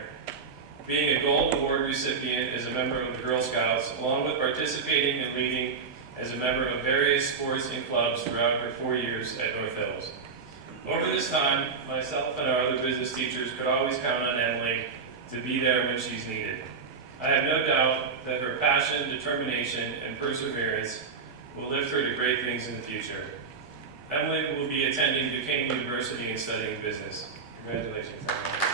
being a Gold Award recipient as a member of the Girl Scouts, along with participating and leading as a member of various sports and clubs throughout her 4 years at North Hills. Over this time, myself and our other business teachers could always count on Emily to be there when she's needed. I have no doubt that her passion, determination, and perseverance will lift her to great things in the future. Emily will be attending Duquesne University and studying business. Congratulations, Emily.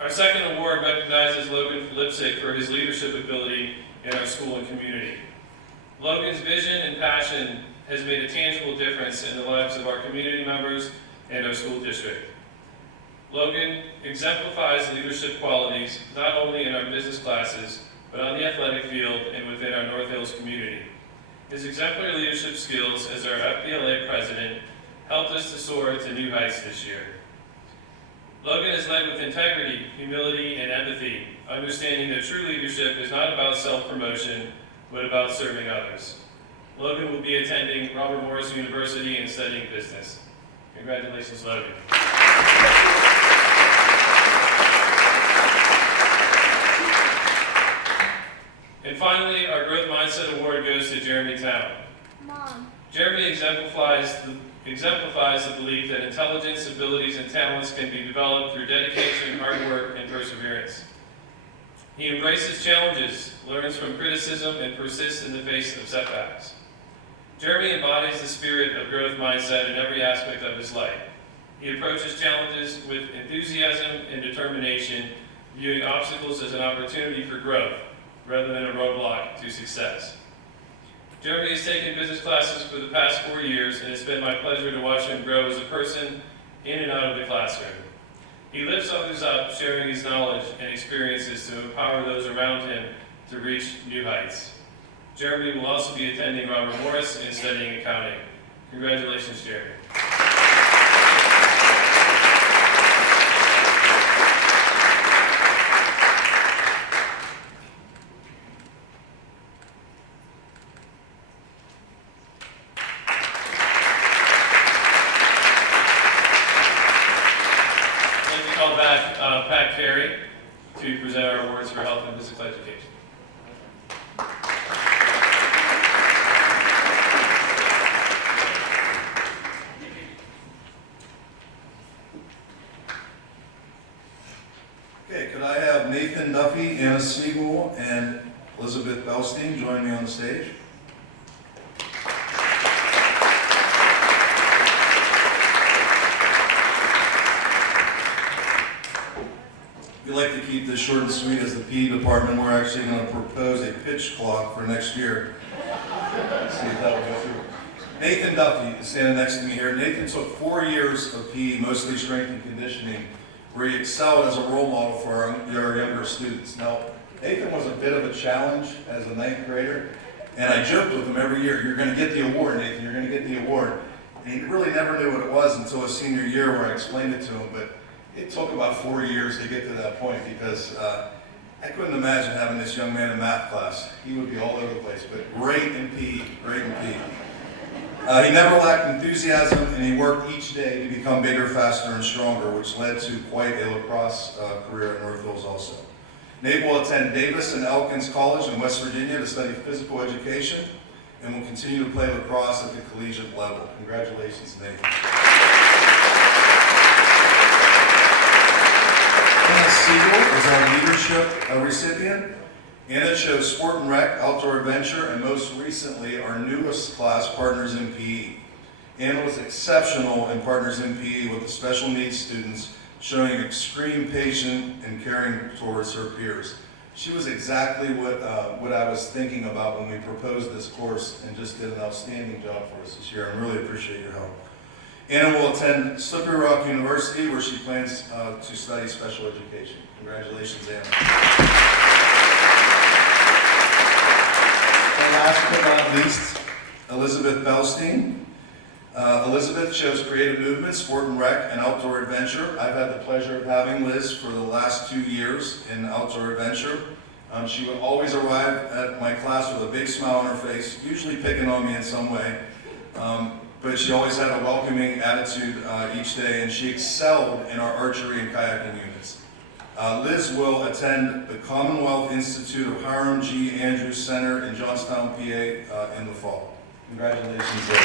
Our second award recognizes Logan Filipsic for his leadership ability in our school and community. Logan's vision and passion has made a tangible difference in the lives of our community members and our school district. Logan exemplifies leadership qualities not only in our business classes, but on the athletic field and within our North Hills community. His exemplary leadership skills as our FBLA president helped us to soar to new heights this year. Logan has led with integrity, humility, and empathy, understanding that true leadership is not about self-promotion, but about serving others. Logan will be attending Robert Morris University and studying business. Congratulations, Logan. And finally, our Growth Mindset Award goes to Jeremy Town. Mom. Jeremy exemplifies the belief that intelligence, abilities, and talents can be developed through dedication, hard work, and perseverance. He embraces challenges, learns from criticism, and persists in the face of setbacks. Jeremy embodies the spirit of growth mindset in every aspect of his life. He approaches challenges with enthusiasm and determination, viewing obstacles as an opportunity for growth, rather than a roadblock to success. Jeremy has taken business classes for the past 4 years, and it's been my pleasure to watch him grow as a person in and out of the classroom. He lifts others up, sharing his knowledge and experiences to empower those around him to reach new heights. Jeremy will also be attending Robert Morris and studying accounting. Congratulations, Jeremy. Pat Carey to present our awards for health and physical education. Okay, could I have Nathan Duffy, Anna Siegel, and Elizabeth Belstein join me on the stage? We like to keep this short and sweet as the PE department. We're actually going to propose a pitch clock for next year. Let's see if that'll go through. Nathan Duffy is standing next to me here. Nathan took 4 years of PE, mostly strength and conditioning, where he excelled as a role model for our younger students. Now, Nathan was a bit of a challenge as a 9th grader, and I joked with him every year, "You're going to get the award, Nathan, you're going to get the award." And he really never knew what it was until his senior year where I explained it to him, but it took about 4 years to get to that point because I couldn't imagine having this young man in math class. He would be all over the place, but great in PE, great in PE. He never lacked enthusiasm, and he worked each day to become bigger, faster, and stronger, which led to quite a lacrosse career at North Hills also. Nate will attend Davis and Elkins College in West Virginia to study physical education, and will continue to play lacrosse at the collegiate level. Congratulations, Nate. Anna Siegel is our leadership recipient. Anna chose Sport and Rec, Outdoor Adventure, and most recently, our newest class, Partners in PE. Anna was exceptional in Partners in PE with the special needs students, showing extreme patience and caring towards her peers. She was exactly what I was thinking about when we proposed this course, and just did an outstanding job for us this year. I really appreciate your help. Anna will attend Slippery Rock University, where she plans to study special education. Congratulations, Anna. And last but not least, Elizabeth Belstein. Elizabeth chose Creative Movement, Sport and Rec, and Outdoor Adventure. I've had the pleasure of having Liz for the last 2 years in Outdoor Adventure. She would always arrive at my class with a big smile on her face, usually picking on me in some way. But she always had a welcoming attitude each day, and she excelled in our archery and kayaking units. Liz will attend the Commonwealth Institute of Hiram G. Andrews Center in Johnstown, PA in the fall. Congratulations, Liz.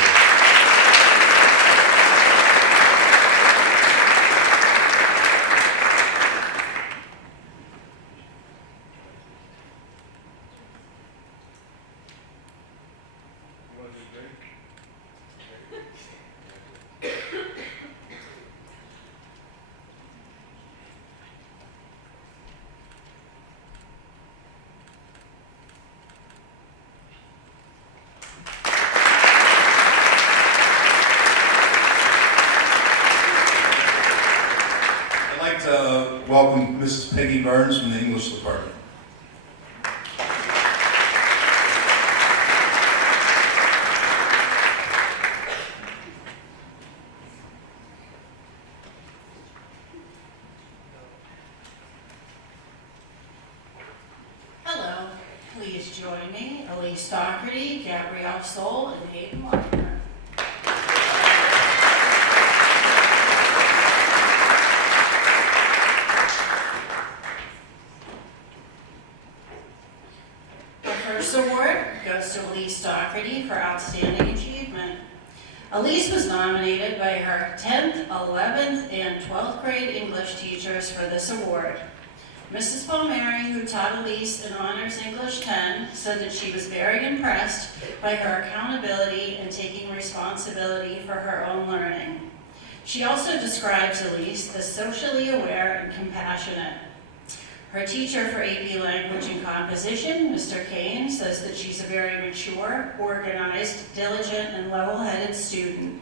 Welcome Mrs. Peggy Burns from the English department. Hello, please join me, Elise Doherty, Gabrielle Soul, and Hayden Wagner. Award goes to Elise Doherty for Outstanding Achievement. Elise was nominated by her 10th, 11th, and 12th grade English teachers for this award. Mrs. Palmieri, who taught Elise in Honors English 10, said that she was very impressed by her accountability and taking responsibility for her own learning. She also describes Elise as socially aware and compassionate. Her teacher for AP Language and Composition, Mr. Kane, says that she's a very mature, organized, diligent, and level-headed student.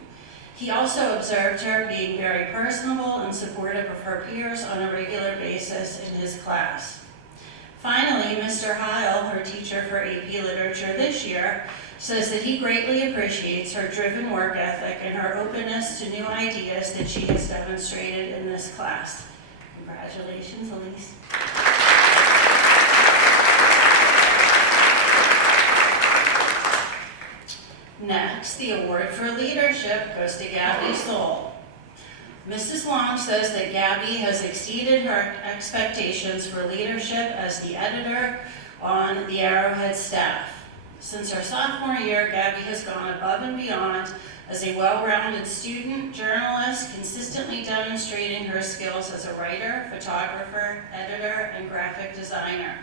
He also observed her being very personable and supportive of her peers on a regular basis in his class. Finally, Mr. Heil, her teacher for AP Literature this year, says that he greatly appreciates her driven work ethic and her openness to new ideas that she has demonstrated in this class. Congratulations, Elise. Next, the award for leadership goes to Gabby Soul. Mrs. Long says that Gabby has exceeded her expectations for leadership as the editor on the Arrowhead staff. Since her sophomore year, Gabby has gone above and beyond as a well-rounded student, journalist, consistently demonstrating her skills as a writer, photographer, editor, and graphic designer.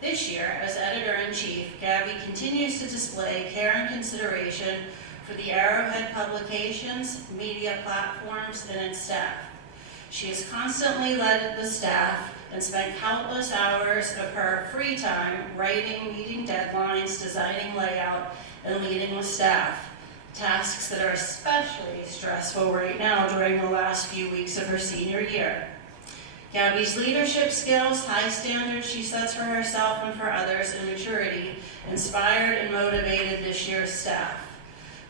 This year, as editor-in-chief, Gabby continues to display care and consideration for the Arrowhead publications, media platforms, and its staff. She has constantly led the staff and spent countless hours of her free time writing, meeting deadlines, designing layout, and leading the staff, tasks that are especially stressful right now during the last few weeks of her senior year. Gabby's leadership skills, high standards she sets for herself and for others, and maturity inspired and motivated this year's staff.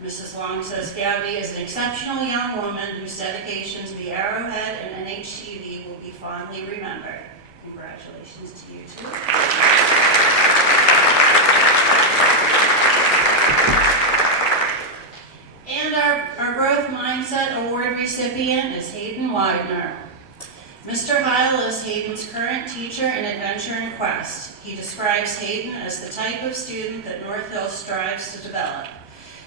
Mrs. Long says Gabby is an exceptional young woman whose dedication to the Arrowhead and NHTV will be fondly remembered. Congratulations to you too. And our Growth Mindset Award recipient is Hayden Widener. Mr. Heil is Hayden's current teacher in Adventure and Quest. He describes Hayden as the type of student that North Hill strives to develop.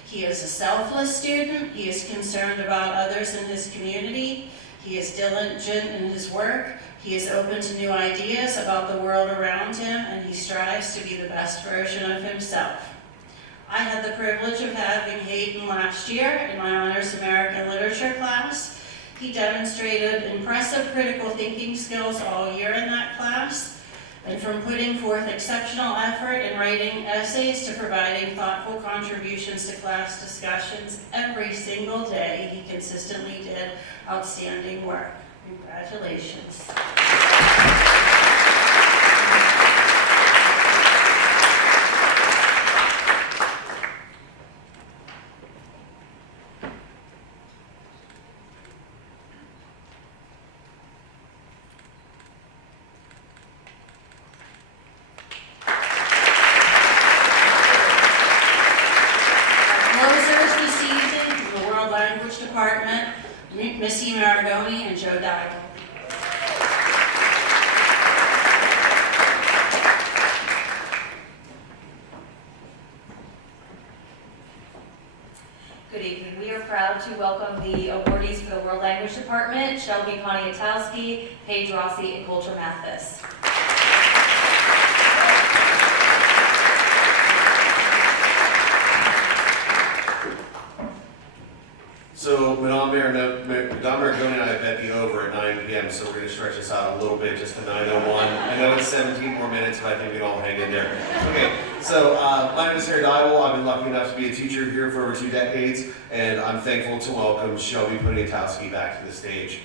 He is a selfless student. He is concerned about others in his community. He is diligent in his work, he is open to new ideas about the world around him, and he strives to be the best version of himself. I had the privilege of having Hayden last year in my Honors American Literature class. He demonstrated impressive critical thinking skills all year in that class. And from putting forth exceptional effort in writing essays to providing thoughtful contributions to class discussions every single day, he consistently did outstanding work. Congratulations. Department, Missy Maragoni and Joe Dye. Good evening. We are proud to welcome the awardees for the World Language Department, Shelby Poniatowski, Paige Rossi, and Coulter Mathis. So Madame Maragoni and I have bet the over at 9 p.m., so we're going to stretch this out a little bit just to 9:01. I know it's 17 more minutes, but I think we can all hang in there. Okay, so my name is Harry Dywell. I've been lucky enough to be a teacher here for over 2 decades, and I'm thankful to welcome Shelby Poniatowski back to the stage.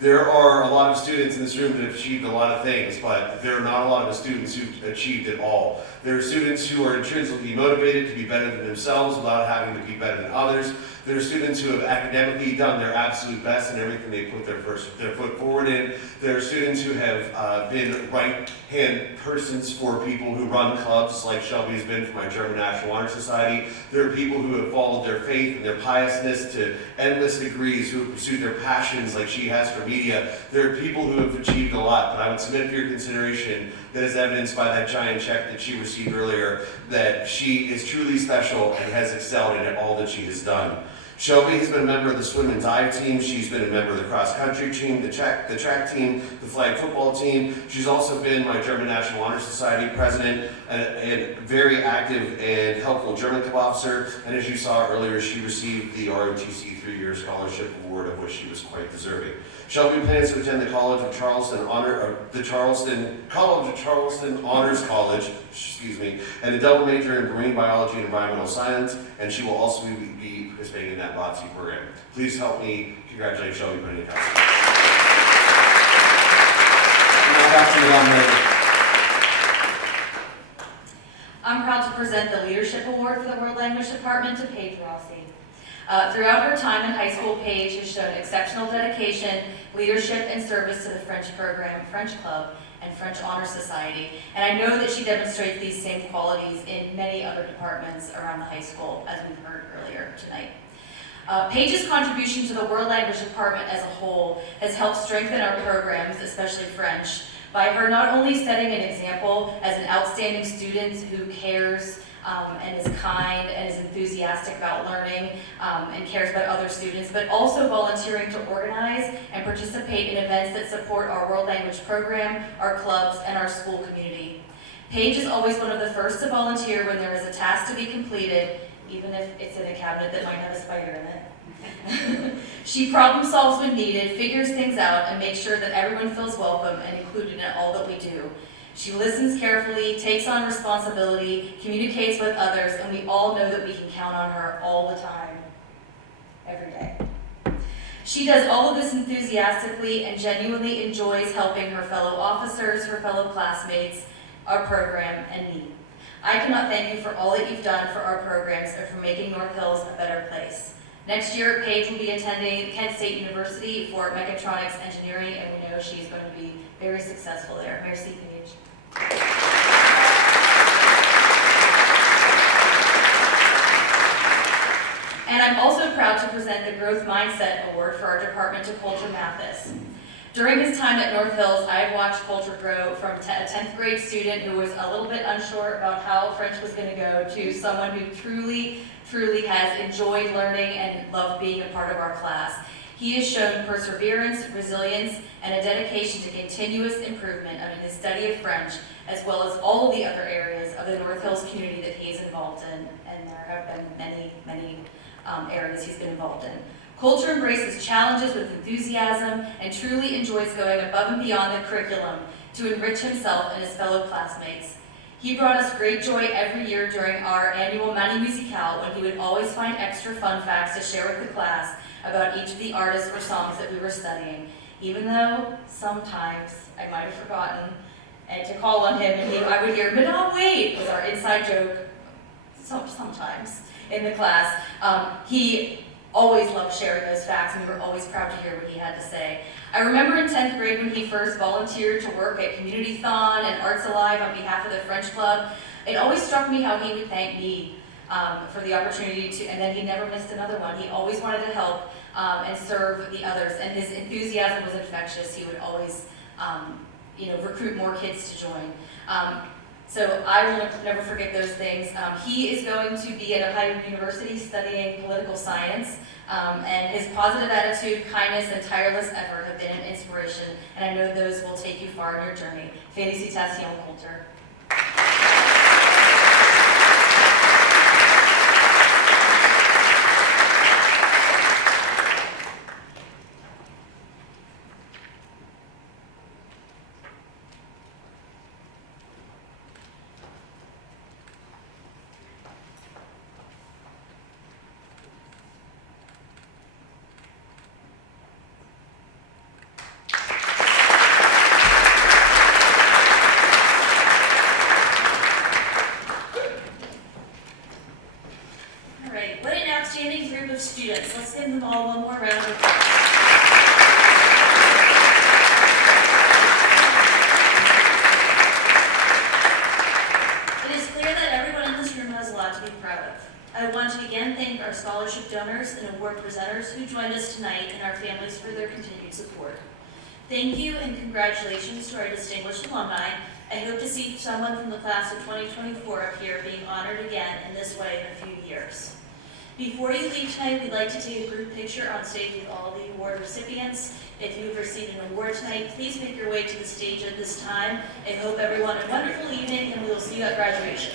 There are a lot of students in this room that have achieved a lot of things, but there are not a lot of students who've achieved it all. There are students who are intrinsically motivated to be better than themselves without having to be better than others. There are students who have academically done their absolute best in everything they put their foot forward in. There are students who have been right-hand persons for people who run clubs, like Shelby has been for my German National Honor Society. There are people who have followed their faith and their piousness to endless degrees, who have pursued their passions like she has for media. There are people who have achieved a lot, but I would submit for your consideration that is evidenced by that giant check that she received earlier, that she is truly special and has excelled in all that she has done. Shelby has been a member of the swim and dive team. She's been a member of the cross country team, the track team, the flag football team. She's also been my German National Honor Society president, and very active and helpful German club officer. And as you saw earlier, she received the ROTC 3-year scholarship award, of which she was quite deserving. Shelby plans to attend the College of Charleston Honors College, and a double major in marine biology and environmental science, and she will also be participating in that BOTC program. Please help me congratulate Shelby Poniatowski. Now back to Madame. I'm proud to present the Leadership Award for the World Language Department to Paige Rossi. Throughout her time in high school, Paige has shown exceptional dedication, leadership, and service to the French program, French Club, and French Honor Society. And I know that she demonstrates these same qualities in many other departments around the high school, as we've heard earlier tonight. Paige's contribution to the World Language Department as a whole has helped strengthen our programs, especially French, by her not only setting an example as an outstanding student who cares and is kind and is enthusiastic about learning and cares about other students, but also volunteering to organize and participate in events that support our World Language program, our clubs, and our school community. Paige is always one of the first to volunteer when there is a task to be completed, even if it's in a cabinet that might have a spider in it. She problem solves when needed, figures things out, and makes sure that everyone feels welcome and included in all that we do. She listens carefully, takes on responsibility, communicates with others, and we all know that we can count on her all the time, every day. She does all of this enthusiastically and genuinely enjoys helping her fellow officers, her fellow classmates, our program, and me. I cannot thank you for all that you've done for our programs and for making North Hills a better place. Next year, Paige will be attending Kent State University for mechatronics engineering, and we know she's going to be very successful there. Merci, Paige. And I'm also proud to present the Growth Mindset Award for our department to Coulter Mathis. During his time at North Hills, I have watched Coulter grow from a 10th grade student who was a little bit unsure about how French was going to go to someone who truly has enjoyed learning and loved being a part of our class. He has shown perseverance, resilience, and a dedication to continuous improvement in his study of French, as well as all of the other areas of the North Hills community that he is involved in, and there have been many areas he's been involved in. Coulter embraces challenges with enthusiasm and truly enjoys going above and beyond the curriculum to enrich himself and his fellow classmates. He brought us great joy every year during our annual Mani Musicale, when he would always find extra fun facts to share with the class about each of the artists or songs that we were studying, even though sometimes I might have forgotten and to call on him, and I would hear, "Madame, wait," was our inside joke sometimes in the class. He always loved sharing those facts, and we were always proud to hear what he had to say. I remember in 10th grade when he first volunteered to work at Community-thon and Arts Alive on behalf of the French Club. It always struck me how he would thank me for the opportunity to, and then he never missed another one. He always wanted to help and serve the others, and his enthusiasm was infectious. He would always recruit more kids to join. So I will never forget those things. He is going to be at Ohio University studying political science, and his positive attitude, kindness, and tireless effort have been an inspiration, and I know those will take you far in your journey. Félicitations, Coulter. Students. Let's give them all one more round of applause. It is clear that everyone in this room has a lot to be proud of. I want to again thank our scholarship donors and award presenters who joined us tonight, and our families for their continued support. Thank you and congratulations to our distinguished alumni. I hope to see someone from the class of 2024 up here being honored again in this way in a few years. Before you leave tonight, we'd like to take a group picture on stage with all the award recipients. If you've received an award tonight, please make your way to the stage at this time. I hope everyone a wonderful evening, and we will see you at graduation.